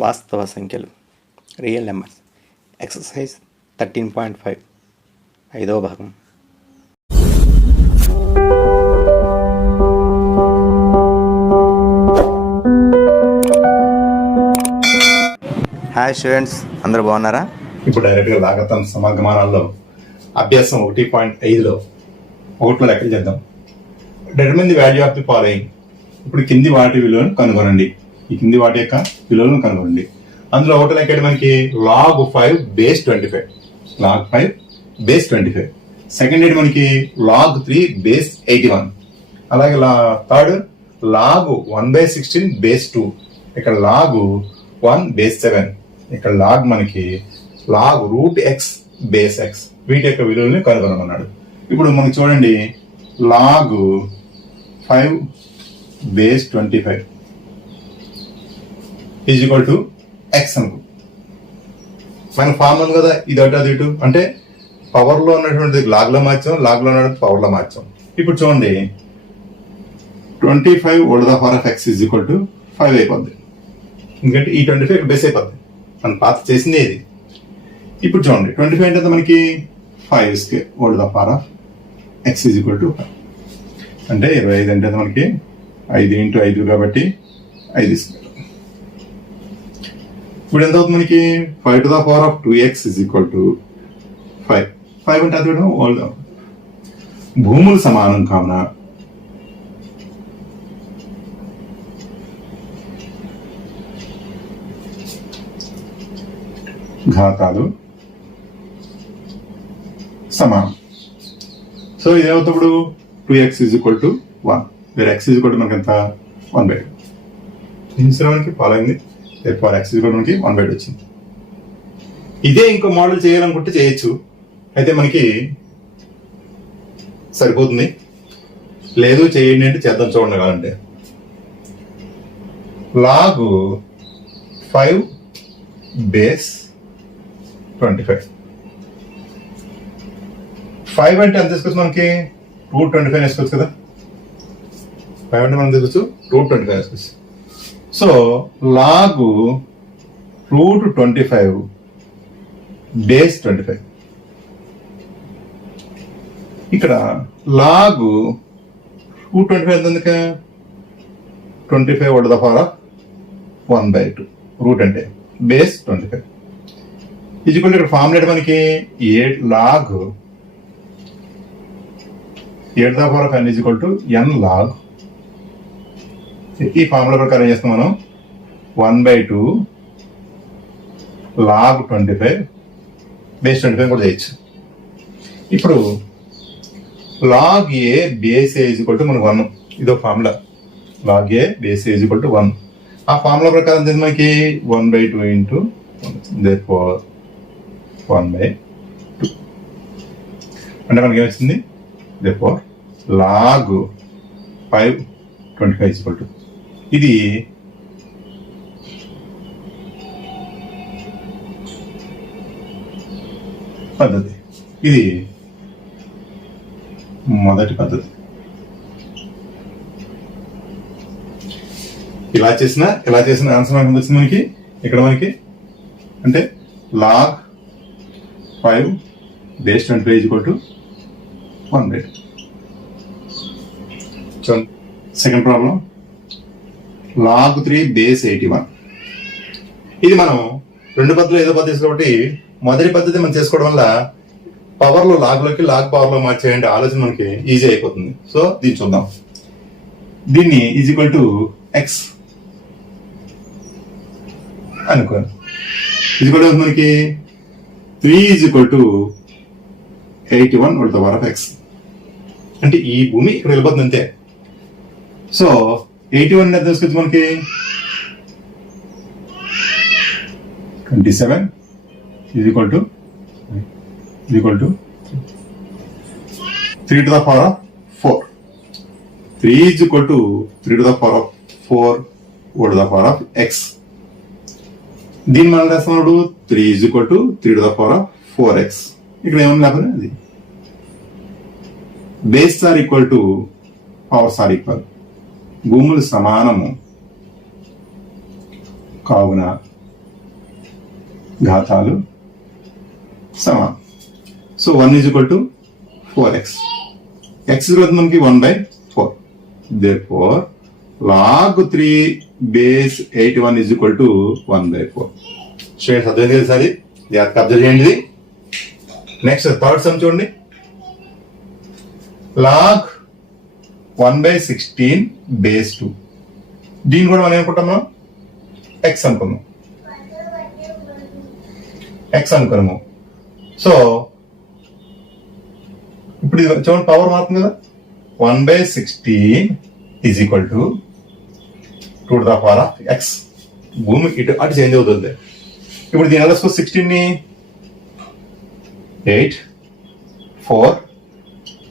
వాస్తవ సంఖ్యలు real numbers exercise 13.5 ఐదవ భాగం. హాయ్ స్టూడెంట్స్, అందరూ బాగున్నారా? ఇప్పుడు డైరెక్ట్గా లాగతం సమాగమానాల్లో అభ్యాసం 1.5లో ఒకటిలో లెక్కలు చేద్దాం. Determine the value of the following. ఇప్పుడు కింది వాటి విలువను కనుగొనండి. ఈ కింది వాటి యొక్క విలువలను కనుగొనండి. అందులో ఒకటి లెక్క మనకి log 5 base 25. log 5 base 25. Second ఏంటి మనకి log 3 base 81. అలాగే థర్డ్ log 1/16 base 2. ఇక్కడ log 1 base 7. ఇక్కడ log మనకి log root x base x. వీటి యొక్క విలువల్ని కనుగొనమన్నాడు. ఇప్పుడు మనకి చూడండి log 5 base 25 is equal to X అనుకో. మన ఫార్మ్ ఉంది కదా, ఇది అటు అది ఇటు అంటే పవర్ లో ఉన్నటువంటి లాగ్ లో మార్చాం, లాగ్ లో ఉన్నటువంటి పవర్ లో మార్చాం. ఇప్పుడు చూడండి 25 whole the power of x is equal to 5 అయిపోద్ది. ఎందుకంటే ఈ 25 బేస్ అయిపోద్ది, మనం పాత చేసింది ఇది. ఇప్పుడు చూడండి 25 అంటే మనకి 5 square old the power of x is equal to 5 అంటే 25 అంటే మనకి 5 ఇంటూ 5 కాబట్టి 5 స్క్వేర్. ఇప్పుడు ఎంత అవుతుంది మనకి 5 to the power of 2x is equal to 5. 5 అంటే అది భూములు సమానం కావున ఘాతాలు సమానం. సో ఇదేమవుతాడు 2x is equal to 1 వేరే x is equal to మనకి ఎంత 1/2. మనకి ఫాలోయింగ్ ఫర్ ఎక్స్ మనకి 1/2 వచ్చింది. ఇదే ఇంకో మోడల్ చేయాలనుకుంటే చేయొచ్చు, అయితే మనకి సరిపోతుంది. లేదు చేయండి అంటే చేద్దాం. చూడండి కావాలంటే log 5 base 25. 5 అంటే ఎంత తీసుకోవచ్చు మనకి √25 వేసుకోవచ్చు కదా. 5 అంటే మనం తీసుకోవచ్చు √25 వేసుకోవచ్చు. So log √25 base 25. ఇక్కడ log √25 ఎంత ఉంది? 25 whole the power of 1/2 root అంటే బేస్ 25. ఇది కూడా ఇక్కడ ఫార్ములేట్ మనకి log 8 the power of n is equal to n log. ఈ ఫార్ములా ప్రకారం చేస్తాం మనం 1/2 log 25 బేస్ 25 కూడా చేయొచ్చు. ఇప్పుడు log a base a is equal to మనకు 1. ఇదో formula log a base a is equal to 1. ఆ ఫార్ములా ప్రకారం మనకి 1/2 ఇంటూ therefore 1/2 అంటే మనకి ఏమొచ్చింది therefore log 5 25 is equal to. ఇది పద్ధతి, ఇది మొదటి పద్ధతి. ఇలా చేసిన ఆన్సర్ మనకి వచ్చింది మనకి ఇక్కడ మనకి అంటే log 5 base 25 is equal to 1/2. చూడండి సెకండ్ ప్రాబ్లం log 3 base 81. ఇది మనం రెండు పద్ధతులు ఏదో పద్ధతి కాబట్టి మొదటి పద్ధతి మనం చేసుకోవడం వల్ల పవర్ లో లాగ్లోకి లాగ్ పవర్ లో మార్చేయండి ఆలోచన మనకి ఈజీ అయిపోతుంది. సో దీన్ని చూద్దాం. దీన్ని ఈజ్ ఈక్వల్ టు ఎక్స్ అనుకోండి. ఈజ్ ఈక్వల్ టు మనకి 3 is equal to 81 old the power of X అంటే ఈ భూమి ఇక్కడ వెళ్ళిపోతుంది అంతే. సో 81 ఎంత తీసుకొచ్చి మనకి 27 is equal to 3 to the power of 4. 3 is equal to 3 to the power of 4 old the power of X. దీన్ని మనం రాస్తున్నప్పుడు 3 is equal to 3 to the power of 4x. ఇక్కడ ఏమన్నా లేకపోతే అది base are equal to powers are equal. భూములు సమానము కావున ఘాతాలు సమానం. So 1 is equal to 4x. x is మనకి 1/4. therefore log 3 base 81 is equal to 1/4. Students అర్థం చేసి అది జాగ్రత్తగా అబ్జర్వ్ చేయండి. నెక్స్ట్ థర్డ్ సమ్ చూడండి. log 1/16 base 2. దీన్ని కూడా మనం ఏమనుకుంటాం, మనం x అనుకున్నాం. సో ఇప్పుడు ఇది చూడండి, పవర్ మారుతుంది కదా. 1/16 is equal to 2 to the power of x. భూమి ఇటు అటు చేంజ్ అవుతుంది. ఇప్పుడు దీని ఎలా 16 ని 8 4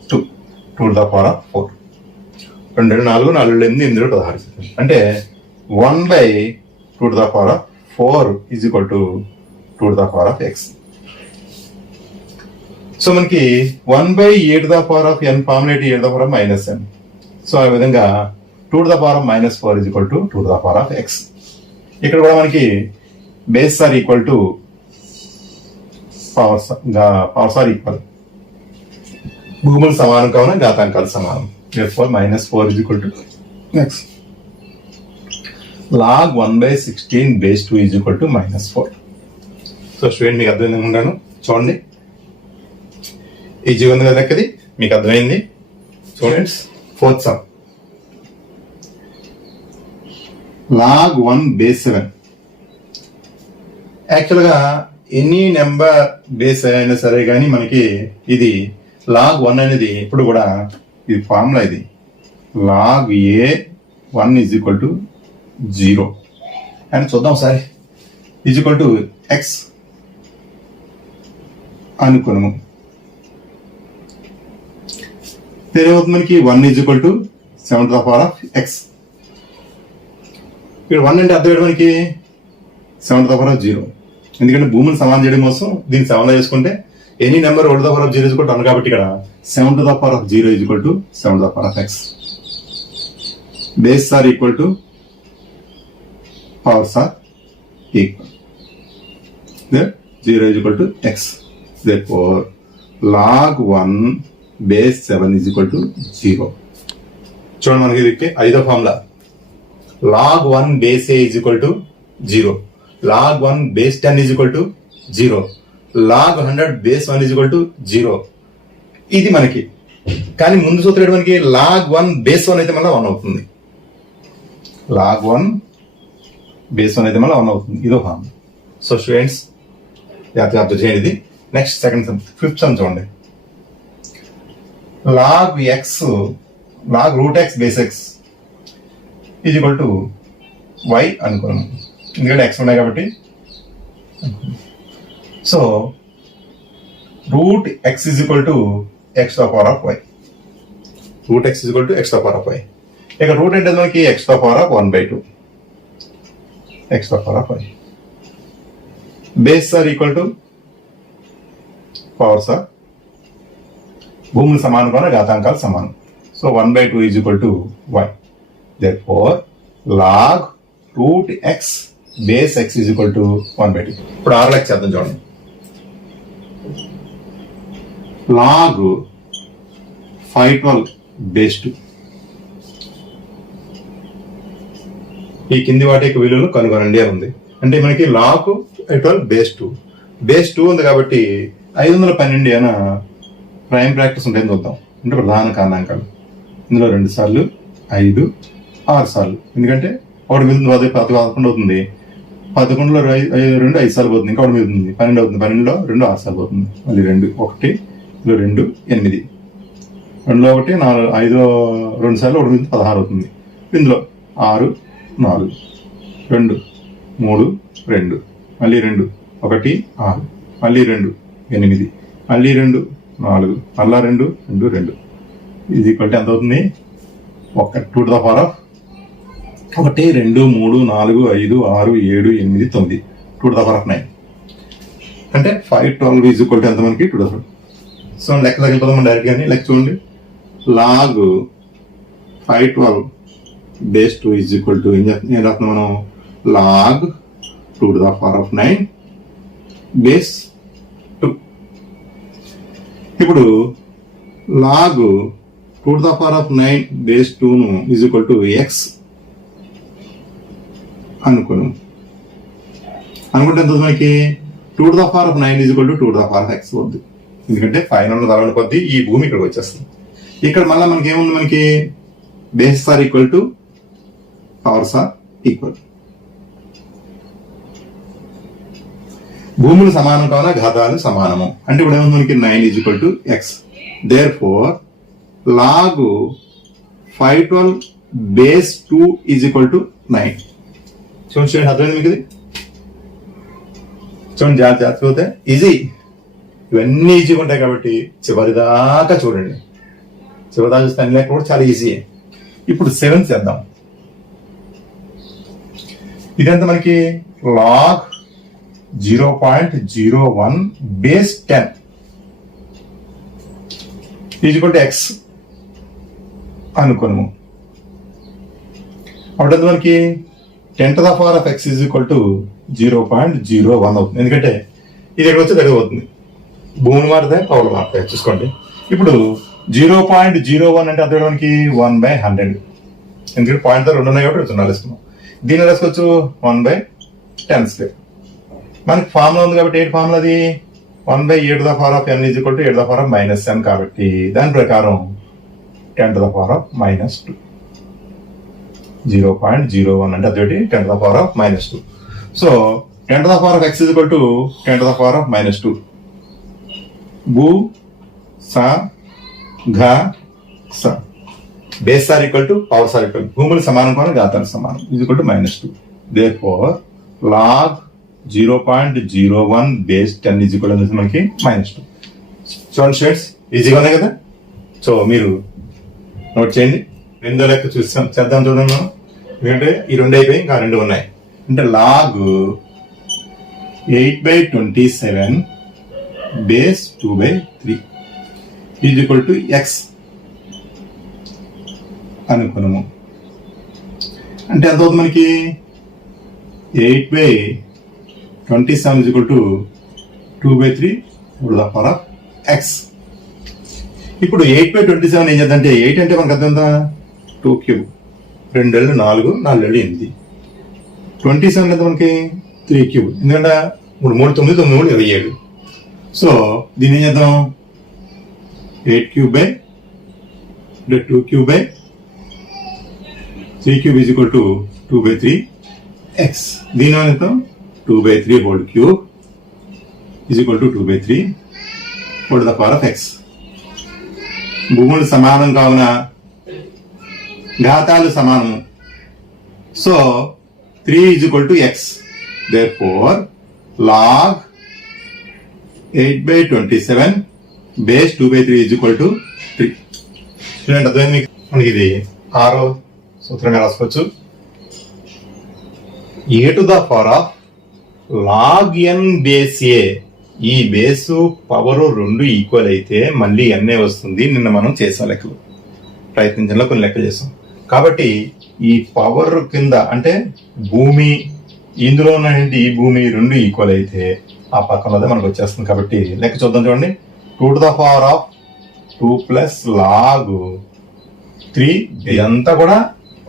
2 2 to the power of 4. 2 4 4 8 8 16 అంటే 1/2 to the power of 4 is equal to 2 to the power of x. So మనకి 1/8 to the power of n formula 8 to the power of -n. So ఆ విధంగా 2 to the power of -4 is equal to 2 to the power of x. ఇక్కడ కూడా మనకి base are equal to powers are equal. భూములు సమానం కావున ఘాతాంకాలు సమానం. therefore -4 is equal to x. log 1/16 base 2 is equal to -4. So student మీకు అర్థమైంది ఉన్నాను చూడండి. ఈజీగా ఉంది కదా లెక్కది, మీకు అర్థమైంది. Students fourth sum. log 1 base 7. యాక్చువల్గా ఎనీ నెంబర్ బేస్ అయినా సరే కానీ మనకి ఇది log 1 అనేది ఇప్పుడు కూడా ఇది ఫార్ములా. ఇది log a1 is equal to 0 అని చూద్దాం ఒకసారి. ఈజ్ ఈక్వల్ టు x అనుకున్నాము. ఏమవుతుంది మనకి 1 is equal to 7 to the power of x. ఇక్కడ 1 అంటే అర్థం మనకి 7 to the power of 0. ఎందుకంటే భూమిని సమానం చేయడం కోసం దీన్ని 7లో చేసుకుంటే any number 1 to the power of 0 is equal to 1 కాబట్టి ఇక్కడ 7 to the power of 0 is equal to 7 to the power of x. Base are equal to powers are equal. 0 is equal to x. therefore log 1 base 7 is equal to 0. చూడండి మనకి ఇది ఐదో formula. log 1 base a is equal to 0. log 1 base 10 is equal to 0. log 100 base 1 is equal to 0. ఇది మనకి కానీ ముందు సూత్రం మనకి log 1 base 1 అయితే మళ్ళీ 1 అవుతుంది. log 1 base 1 అయితే మళ్ళీ 1 అవుతుంది. ఇదో ఫార్ములా. సో స్టూడెంట్స్ జాగ్రత్తగా చేయండి. ఇది next second sum, fifth sum చూడండి. log root x base x is equal to y అనుకున్నాం. ఎందుకంటే x ఉన్నాయి కాబట్టి. So root x is equal to x to the power of y. Root x is equal to x to the power of y. ఇక root అంటే మనకి x to the power of 1/2. x to the power of y. Base are equal to powers are. భూములు సమానం కావున ఘాతాంకాలు సమానం. So 1/2 is equal to y. therefore log root x base x is equal to 1/2. ఇప్పుడు 6 లెక్క చేద్దాం చూడండి. log 512 base 2. ఈ కింది వాటి యొక్క విలువలు కనుగొనండి అని ఉంది. అంటే మనకి log 512 base 2 ఉంది కాబట్టి 512 అన్న ప్రైమ్ ప్రాక్టీస్ ఉంటాయని చూద్దాం. అంటే ప్రధాన కారణాంకాలు. ఇందులో 2 సార్లు 5 6 సార్లు. ఎందుకంటే ఒకటి మీద 11 అవుతుంది. 11లో 2 5 సార్లు పోతుంది. ఇంకా ఒకటి మీద 12 అవుతుంది. 12లో 2 6 సార్లు పోతుంది. మళ్ళీ 2 1 ఇందులో 2 8 2లో 1 4 5 2 సార్లు ఒకటి మీద 16 అవుతుంది. ఇందులో 6 4 2 3 2 మళ్ళీ 2 1 6 మళ్ళీ 2 8 మళ్ళీ 2 4 మళ్ళా 2 2 2 ఇది ఈక్వల్ టు ఎంత అవుతుంది? 1 2 to the power of 1 2 3 4 5 6 7 8 9 2 to the power of 9 అంటే 512 ఈజ్ ఈక్వల్ టు ఎంత మనకి 2 to the power. సో లెక్క తగ్గిపోతాం డైరెక్ట్ గానీ. లెక్క చూడండి. log 512 base 2 is equal to ఏం రాస్తున్నాం మనం? log 2 to the power of 9 base 2. ఇప్పుడు లాగ్ 2⁴ బేస్ 2ను ఈజ్ ఈక్వల్ టు ఎక్స్ అనుకుంటే ఎంత మనకి 2⁴ ఈజ్ ఈక్వల్ టు 2⁴x వద్దు, ఎందుకంటే ఫైనల్ తరగని కొద్దీ ఈ భూమి ఇక్కడికి వచ్చేస్తుంది. ఇక్కడ మళ్ళీ మనకి ఏముంది, మనకి bases are equal to powers are equal. భూములు సమానం కావున ఘాతాలు సమానము. అంటే ఇప్పుడు ఏముంది మనకి 9 is equal to x. Therefore log 512 base 2 is equal to 9. చూడండి అర్థమైంది మీకు ఇది? చూడండి జాగ్రత్త పోతే ఈజీ, ఇవన్నీ ఈజీగా ఉంటాయి కాబట్టి చివరిదాకా చూడండి. చివరిదాకా చూస్తే అన్ని లెక్క కూడా చాలా ఈజీ. ఇప్పుడు 7 చేద్దాం. ఇదంతా మనకి log 0.01 base 10 is equal to x అనుకున్నాము. అప్పుడు మనకి 10⁴ x ఈజ్ ఈక్వల్ టు 0.01 అవుతుంది, ఎందుకంటే ఇది ఎక్కడ వచ్చి దగ్గర అవుతుంది. భూములు మారుతాయి, పవర్లు మారుతాయి, చూసుకోండి. ఇప్పుడు 0.01 అంటే అర్థం మనకి 1/100, ఎందుకంటే పాయింట్ తో 2 ఉన్నాయి కాబట్టి 2 వేసుకున్నాం. దీన్ని వేసుకోవచ్చు 1/10². మనకి ఫార్ములా ఉంది కాబట్టి ఏంటి ఫార్ములా అది 1/8⁴n is equal to 8⁻⁻n కాబట్టి దాని ప్రకారం 10⁻⁻2. 0.01 అంటే అదేంటి 10⁻⁻2. So 10⁻x is equal to 10⁻⁻2. భూ సా ఘ స base are equal to powers are equal. భూములు సమానం కావాలి, ఘాతాలు సమానం. Is equal to -2. Therefore log 0.01 base 10 is equal to మనకి -2. చూడండి స్టూడెంట్స్, ఈజీగా ఉన్నాయి కదా. సో మీరు నోట్ చేయండి. రెండో లెక్క చేద్దాం చూడండి మనం, ఎందుకంటే ఈ 2 అయిపోయి ఇంకా 2 ఉన్నాయి. అంటే log 8/27 base 2/3 is equal to x అనుకున్నాము. అంటే ఎంత అవుతుంది మనకి 8/27 ఈజ్ ఈక్వల్ టు 2/3 x. ఇప్పుడు 8/27 ఏం చేద్దంటే 8 అంటే మనకు అర్థం 2³ 2 ఏళ్ళు 4 4 ఏళ్ళు 8. 27 అంటే మనకి 3³ ఎందుకంటే 3 3 9 9 3 27. సో దీన్ని ఏం చేద్దాం 8³/2³/3³ ఈజ్ ఈక్వల్ టు 2/3 x. దీని ఏమవుతాం 2/3³ ఈజ్ ఈక్వల్ టు 2/3 x. భూములు సమానం కావున ఘాతాలు సమానము. So 3 is equal to x. Therefore log 8/27 base 2/3 is equal to 3. చూడండి అర్థమైంది మీకు. మనకి ఇది 6వ సూత్రంగా రాసుకోవచ్చు. a⁴ log n base a. ఈ బేసు పవర్ 2 ఈక్వల్ అయితే మళ్ళీ ఎన్నే వస్తుంది. నిన్న మనం చేసాం లెక్కలు, ప్రయత్నించడంలో కొన్ని లెక్కలు చేసాం. కాబట్టి ఈ పవర్ కింద అంటే భూమి ఇందులో ఉన్నటువంటి ఈ భూమి 2 ఈక్వల్ అయితే ఆ పక్కనదే మనకు వచ్చేస్తుంది. కాబట్టి లెక్క చూద్దాం చూడండి. 2⁴2 ప్లస్ లాగ్ 3 ఇదంతా కూడా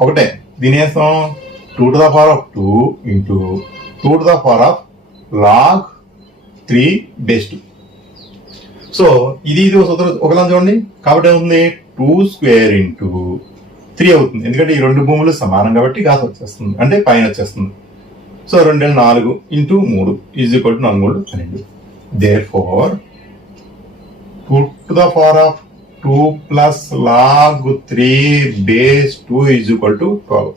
ఒకటే. దీని వేస్తాం 2⁴2 ఇంటూ 2⁴ లాగ్ 3 బేస్ 2. సో ఇది ఒకలా చూడండి. కాబట్టి ఏమవుతుంది 2² ఇంటూ 3 అవుతుంది, ఎందుకంటే ఈ 2 భూములు సమానం కాబట్టి ఘాతం వచ్చేస్తుంది, అంటే పైన వచ్చేస్తుంది. So 2 4 into 3 is equal to 4 12. Therefore 2⁴2 plus log 3 base 2 is equal to 12.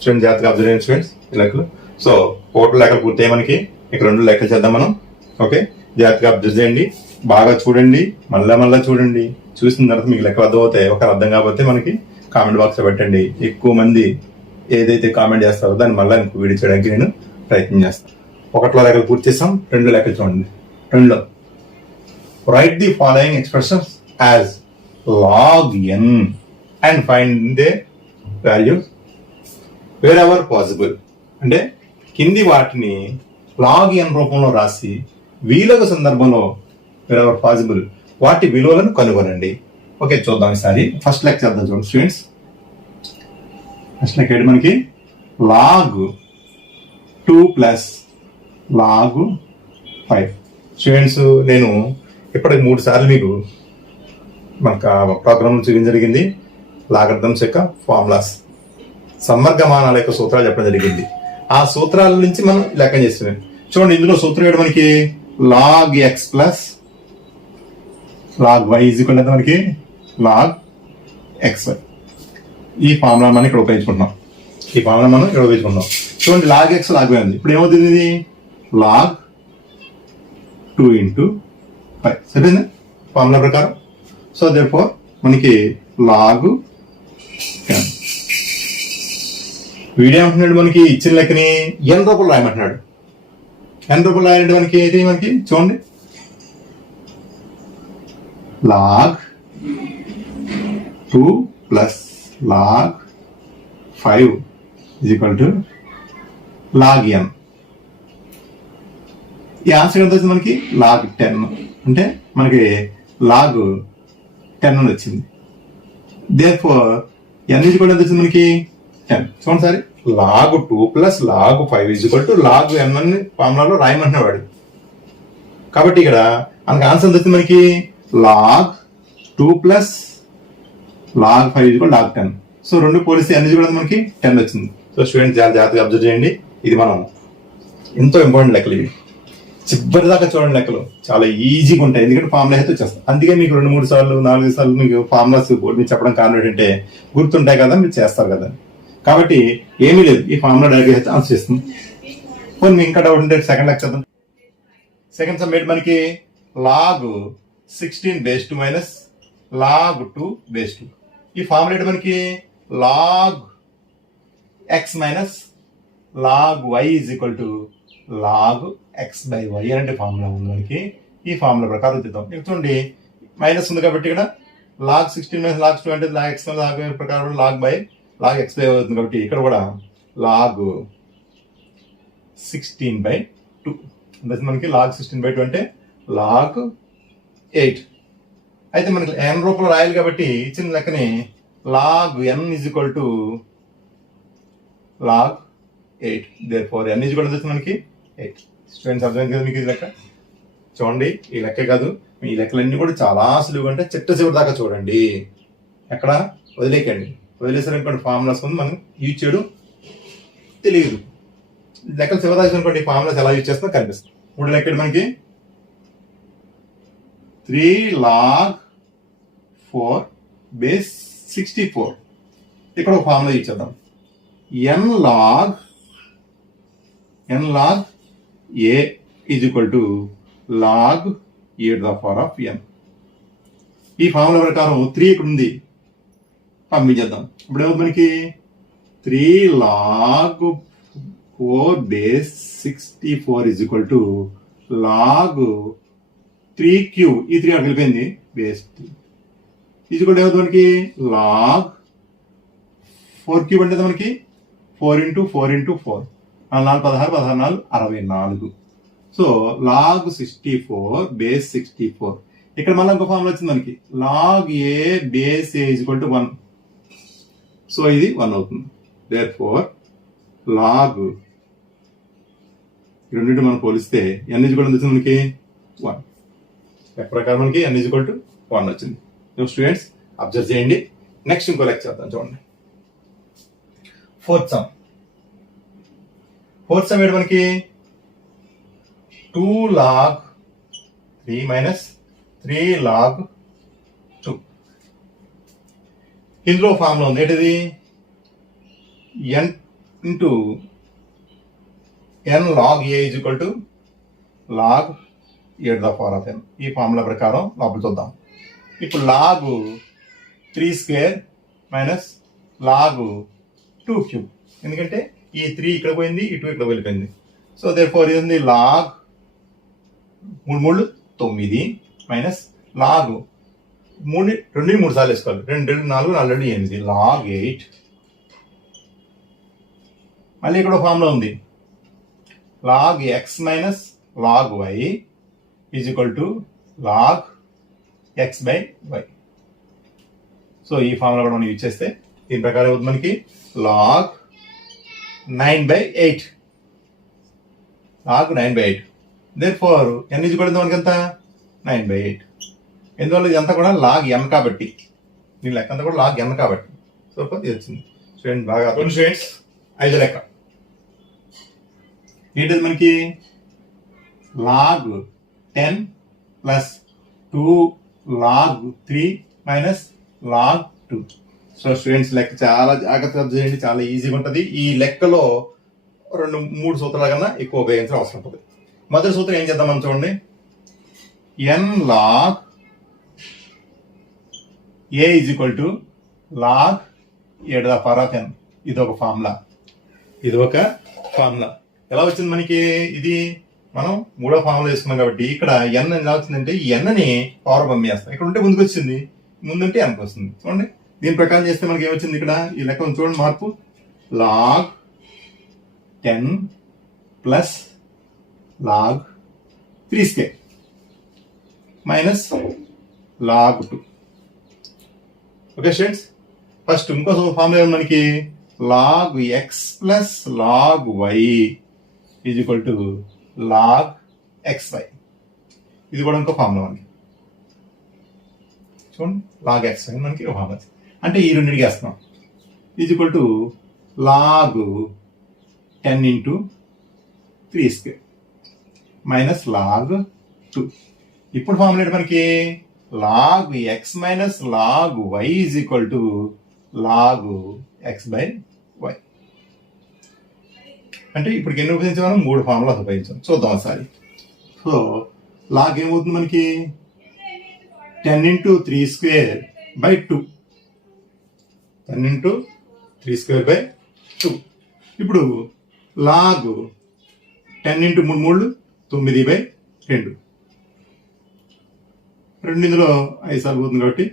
చూడండి జాగ్రత్తగా అబ్జర్వ్ చేయండి స్టూడెంట్స్ ఈ లెక్కలు. సో టోటల్ లెక్కలు పూర్తయ్యాయి మనకి. ఇక 2 లెక్కలు చేద్దాం మనం. ఓకే, జాగ్రత్తగా అబ్జర్వ్ చేయండి, బాగా చూడండి, మళ్ళా చూడండి. చూసిన తర్వాత మీకు లెక్క అర్థం అవుతాయి. ఒకరు అర్థం కాకపోతే మనకి కామెంట్ బాక్స్ లో పెట్టండి. ఎక్కువ మంది ఏదైతే కామెంట్ చేస్తారో దాన్ని మళ్ళీ ఇంకో వీడియో చేయడానికి నేను ప్రయత్నం చేస్తాను. 1లో లెక్కలు పూర్తి చేస్తాం. 2 లెక్కలు చూడండి. 2లో write the following expressions as log n and find the values wherever possible. అంటే కింది వాటిని లాగ్ n రూపంలో రాసి వీలొక సందర్భంలో వెరెవర్ పాసిబుల్ వాటి విలువలను కనుగొనండి. ఓకే, చూద్దాం ఈసారి. ఫస్ట్ లెక్క చేద్దాం చూడండి స్టూడెంట్స్. ఫస్ట్ లెక్క ఏంటి మనకి? log 2 plus log 5. స్టూడెంట్స్, నేను ఇప్పటికి 3 సార్లు మీకు మనకు ప్రోగ్రామ్ చూపించడం జరిగింది. లాగర్థమ్స్ యొక్క ఫార్ములాస్, సమ్మర్గమానాల యొక్క సూత్రాలు చెప్పడం జరిగింది. ఆ సూత్రాల నుంచి మనం లెక్క చేస్తున్నాం. చూడండి, ఇందులో సూత్రం ఏంటి మనకి? log x plus log y is equal ఎంత మనకి? log xy. ఈ ఫార్ములా మనం ఇక్కడ ఉపయోగించుకుంటున్నాం. చూడండి, log x log y ఉంది. ఇప్పుడు ఏమవుతుంది? ఇది log 2 ఇంటూ 5 సరేనా ఫార్ములా ప్రకారం. సో దేర్ఫోర్ మనకి log 10. వీడేమంటున్నాడు? మనకి ఇచ్చిన లెక్కని n రూపాయలు రాయమంటున్నాడు. n రూపాయలు రాయాలంటే మనకి ఏంటి? మనకి చూడండి, log 2 plus log 5 is equal to log n. ఈ ఆన్సర్ ఎంత వచ్చింది మనకి? log 10. అంటే మనకి log 10 అని వచ్చింది. దేర్ఫోర్ n ఈజ్ ఈక్వల్ ఎంత వచ్చింది మనకి? 10. చూడండి సరే, log 2 plus log 5 is equal to log n అని ఫార్ములాలో రాయమంటున్నాడు వాడు. కాబట్టి ఇక్కడ మనకి ఆన్సర్ ఎంత వచ్చింది మనకి? log 2 plus log 5 is equal log 10. So రెండు పోలిస్తే n ఈజ్ ఈక్వల్ మనకి 10 వచ్చింది. సో స్టూడెంట్ చాలా జాగ్రత్తగా అబ్జర్వ్ చేయండి. ఇది మనం ఎంతో ఇంపార్టెంట్ లెక్కలు ఇవి. చివరి దాకా చూడండి, లెక్కలు చాలా ఈజీగా ఉంటాయి. ఎందుకంటే ఫార్ములా అయితే వచ్చేస్తాం. అందుకే మీకు 2-3 సార్లు 4 సార్లు మీకు ఫార్ములాస్ బోర్డు మీద చెప్పడం కారణం ఏంటంటే గుర్తుంటాయి కదా, మీరు చేస్తారు కదా. కాబట్టి ఏమీ లేదు, ఈ ఫార్ములా డైరెక్ట్ అయితే ఆన్సర్ చేస్తుంది. కొన్ని ఇంకా డౌట్ ఉంటే సెకండ్ లెక్క చేద్దాం. సెకండ్ సమ్ ఏంటి మనకి? log 16 base 2 minus log 2 base 2. ఈ ఫార్ములా ఏంటి మనకి? log x minus log y is equal to log x by y అంటే ఫార్ములా ఉంది మనకి. ఈ ఫార్ములా ప్రకారం చూద్దాం. చూడండి, మైనస్ ఉంది కాబట్టి ఇక్కడ log 16 మైనస్ log 2 అంటే log x log y ప్రకారం log by log x by అవుతుంది. కాబట్టి ఇక్కడ కూడా log 16 బై 2 అంటే మనకి log 16 బై 2 అంటే log 8. అయితే మనకి n రూపంలో రాయాలి కాబట్టి ఇచ్చిన లెక్కని log n is equal to log 8. Therefore n is equal to మనకి 8. స్టూడెంట్స్ అర్థమైంది కదా మీకు ఈ లెక్క? చూడండి, ఈ లెక్క కాదు, ఈ లెక్కలన్నీ కూడా చాలా సులువుగా అంటే చిట్ట చివరి దాకా చూడండి. ఎక్కడ వదిలేకండి. వదిలేసారనుకోండి ఫార్ములాస్ ముందు మనం యూజ్ చేయడం తెలియదు. లెక్కలు చివరి దాకా అనుకోండి ఫార్ములాస్ ఎలా యూజ్ చేస్తుందో కనిపిస్తుంది. ఇప్పుడు లెక్క మనకి 3 log 4 బేస్ 64. ఇక్కడ ఒక ఫార్ములా యూజ్ చేద్దాం. n log a is equal to log 8 the power of n. ఈ ఫార్ములా ప్రకారం 3 ఇక్కడ ఉంది, పంపించేద్దాం. ఇప్పుడు ఏమవుతుంది మనకి? 3 log 4 base 64 is equal to log 3 cube. ఈ 3 అక్కడ వెళ్ళిపోయింది, బేస్ 3 ఈజ్ ఈక్వల్ టు ఏమవుతుంది మనకి? log 4 క్యూబ్ అంటే మనకి 4 into 4 into 4 4 16 16 64. So log 64 base 64. ఇక్కడ మళ్ళీ ఇంకో ఫార్ములా వచ్చింది మనకి, log a base a is equal to 1. So ఇది 1 అవుతుంది. దేర్ఫోర్ log రెండింటి మనం పోలిస్తే n ఈజ్ ఈక్వల్ వచ్చింది మనకి 1. ప్రకారం మనకి n ఈజ్ ఈక్వల్ టు 1 వచ్చింది. స్టూడెంట్స్ అబ్జర్వ్ చేయండి. నెక్స్ట్ ఇంకో లెక్క చేద్దాం. చూడండి, ఫోర్త్ సమ్ ఏంటి మనకి? 2 log 3 మైనస్ 3 log 2. ఇందులో ఫార్ములా ఉంది ఏంటిది? n into n log a is equal to log 8 the power of n. ఈ ఫార్ములా ప్రకారం లోపల చూద్దాం. ఇప్పుడు log 3 square minus log 2 cube. ఎందుకంటే ఈ 3 ఇక్కడ పోయింది, ఈ 2 ఇక్కడ వెళ్ళిపోయింది. సో దేర్ఫోర్ ఇది ఉంది log 3 9 మైనస్ log 3 సార్లు వేసుకోవాలి. 2 4 4 8 log 8. మళ్ళీ ఇక్కడ ఫార్ములా ఉంది, log x minus log y is equal to log x by y. So ఈ ఫార్ములా కూడా మనం యూజ్ చేస్తే దీని ప్రకారం అవుతుంది మనకి log 9/8. Log 9/8. Therefore n is equal to మనకి ఎంత 9/8. ఎందువల్ల ఇదంతా కూడా లాగ్ n కాబట్టి, దీని లెక్క అంతా కూడా లాగ్ n కాబట్టి సో ఇది వచ్చింది. స్టూడెంట్ బాగా అర్థం స్టూడెంట్స్. 5 లెక్క ఏంటది మనకి log 10 plus 2 log 3 minus log 2. So students లెక్క చాలా జాగ్రత్తగా చేయండి, చాలా ఈజీగా ఉంటుంది. ఈ లెక్కలో 2-3 సూత్రాల కన్నా ఎక్కువ ఉపయోగించడం అవసరం ఉంటుంది. మొదటి సూత్రం ఏం చేద్దాం మనం చూడండి. n log a is equal to log (n). ఇది ఒక ఫార్ములా. ఎలా వచ్చింది మనకి? ఇది మనం మూడో ఫార్ములా వేసుకున్నాం కాబట్టి ఇక్కడ n ఎలా వచ్చిందంటే ఈ n ని పవర్ పంపేస్తాం. ఇక్కడ ఉంటే ముందుకు వచ్చింది, ముందుంటే n వస్తుంది. చూడండి దీని ప్రకారం చేస్తే మనకి ఏమొచ్చింది ఇక్కడ ఈ లెక్క చూడండి మార్పు. Log 10 plus log 3² minus log 2. Okay students, first ఇంకో ఫార్ములా ఏమో మనకి log x plus log y is equal to log x y. ఇది కూడా ఇంకో ఫార్ములా మనకి చూడండి. లాగ్ ఎక్స్ వై మనకి ఒక ఫార్ములా అంటే ఈ రెండింటికి వేస్తున్నాం. Is equal to log 10 into 3² minus log 2. ఇప్పుడు ఫార్ములా ఏంటి మనకి log x minus log y is equal to log x by y. అంటే ఇప్పటికి ఎన్ని ఉపయోగించాము? 3 ఫార్ములాస్ ఉపయోగించాం. చూద్దాం ఒకసారి. సో లాగ్ ఏమవుతుంది మనకి 10 ఇంటూ 3² బై 2. 10 into 3² by 2. ఇప్పుడు లాగ్ 10 ఇంటూ 3 9/2. 2 ఇందులో 5 సార్లు పోతుంది కాబట్టి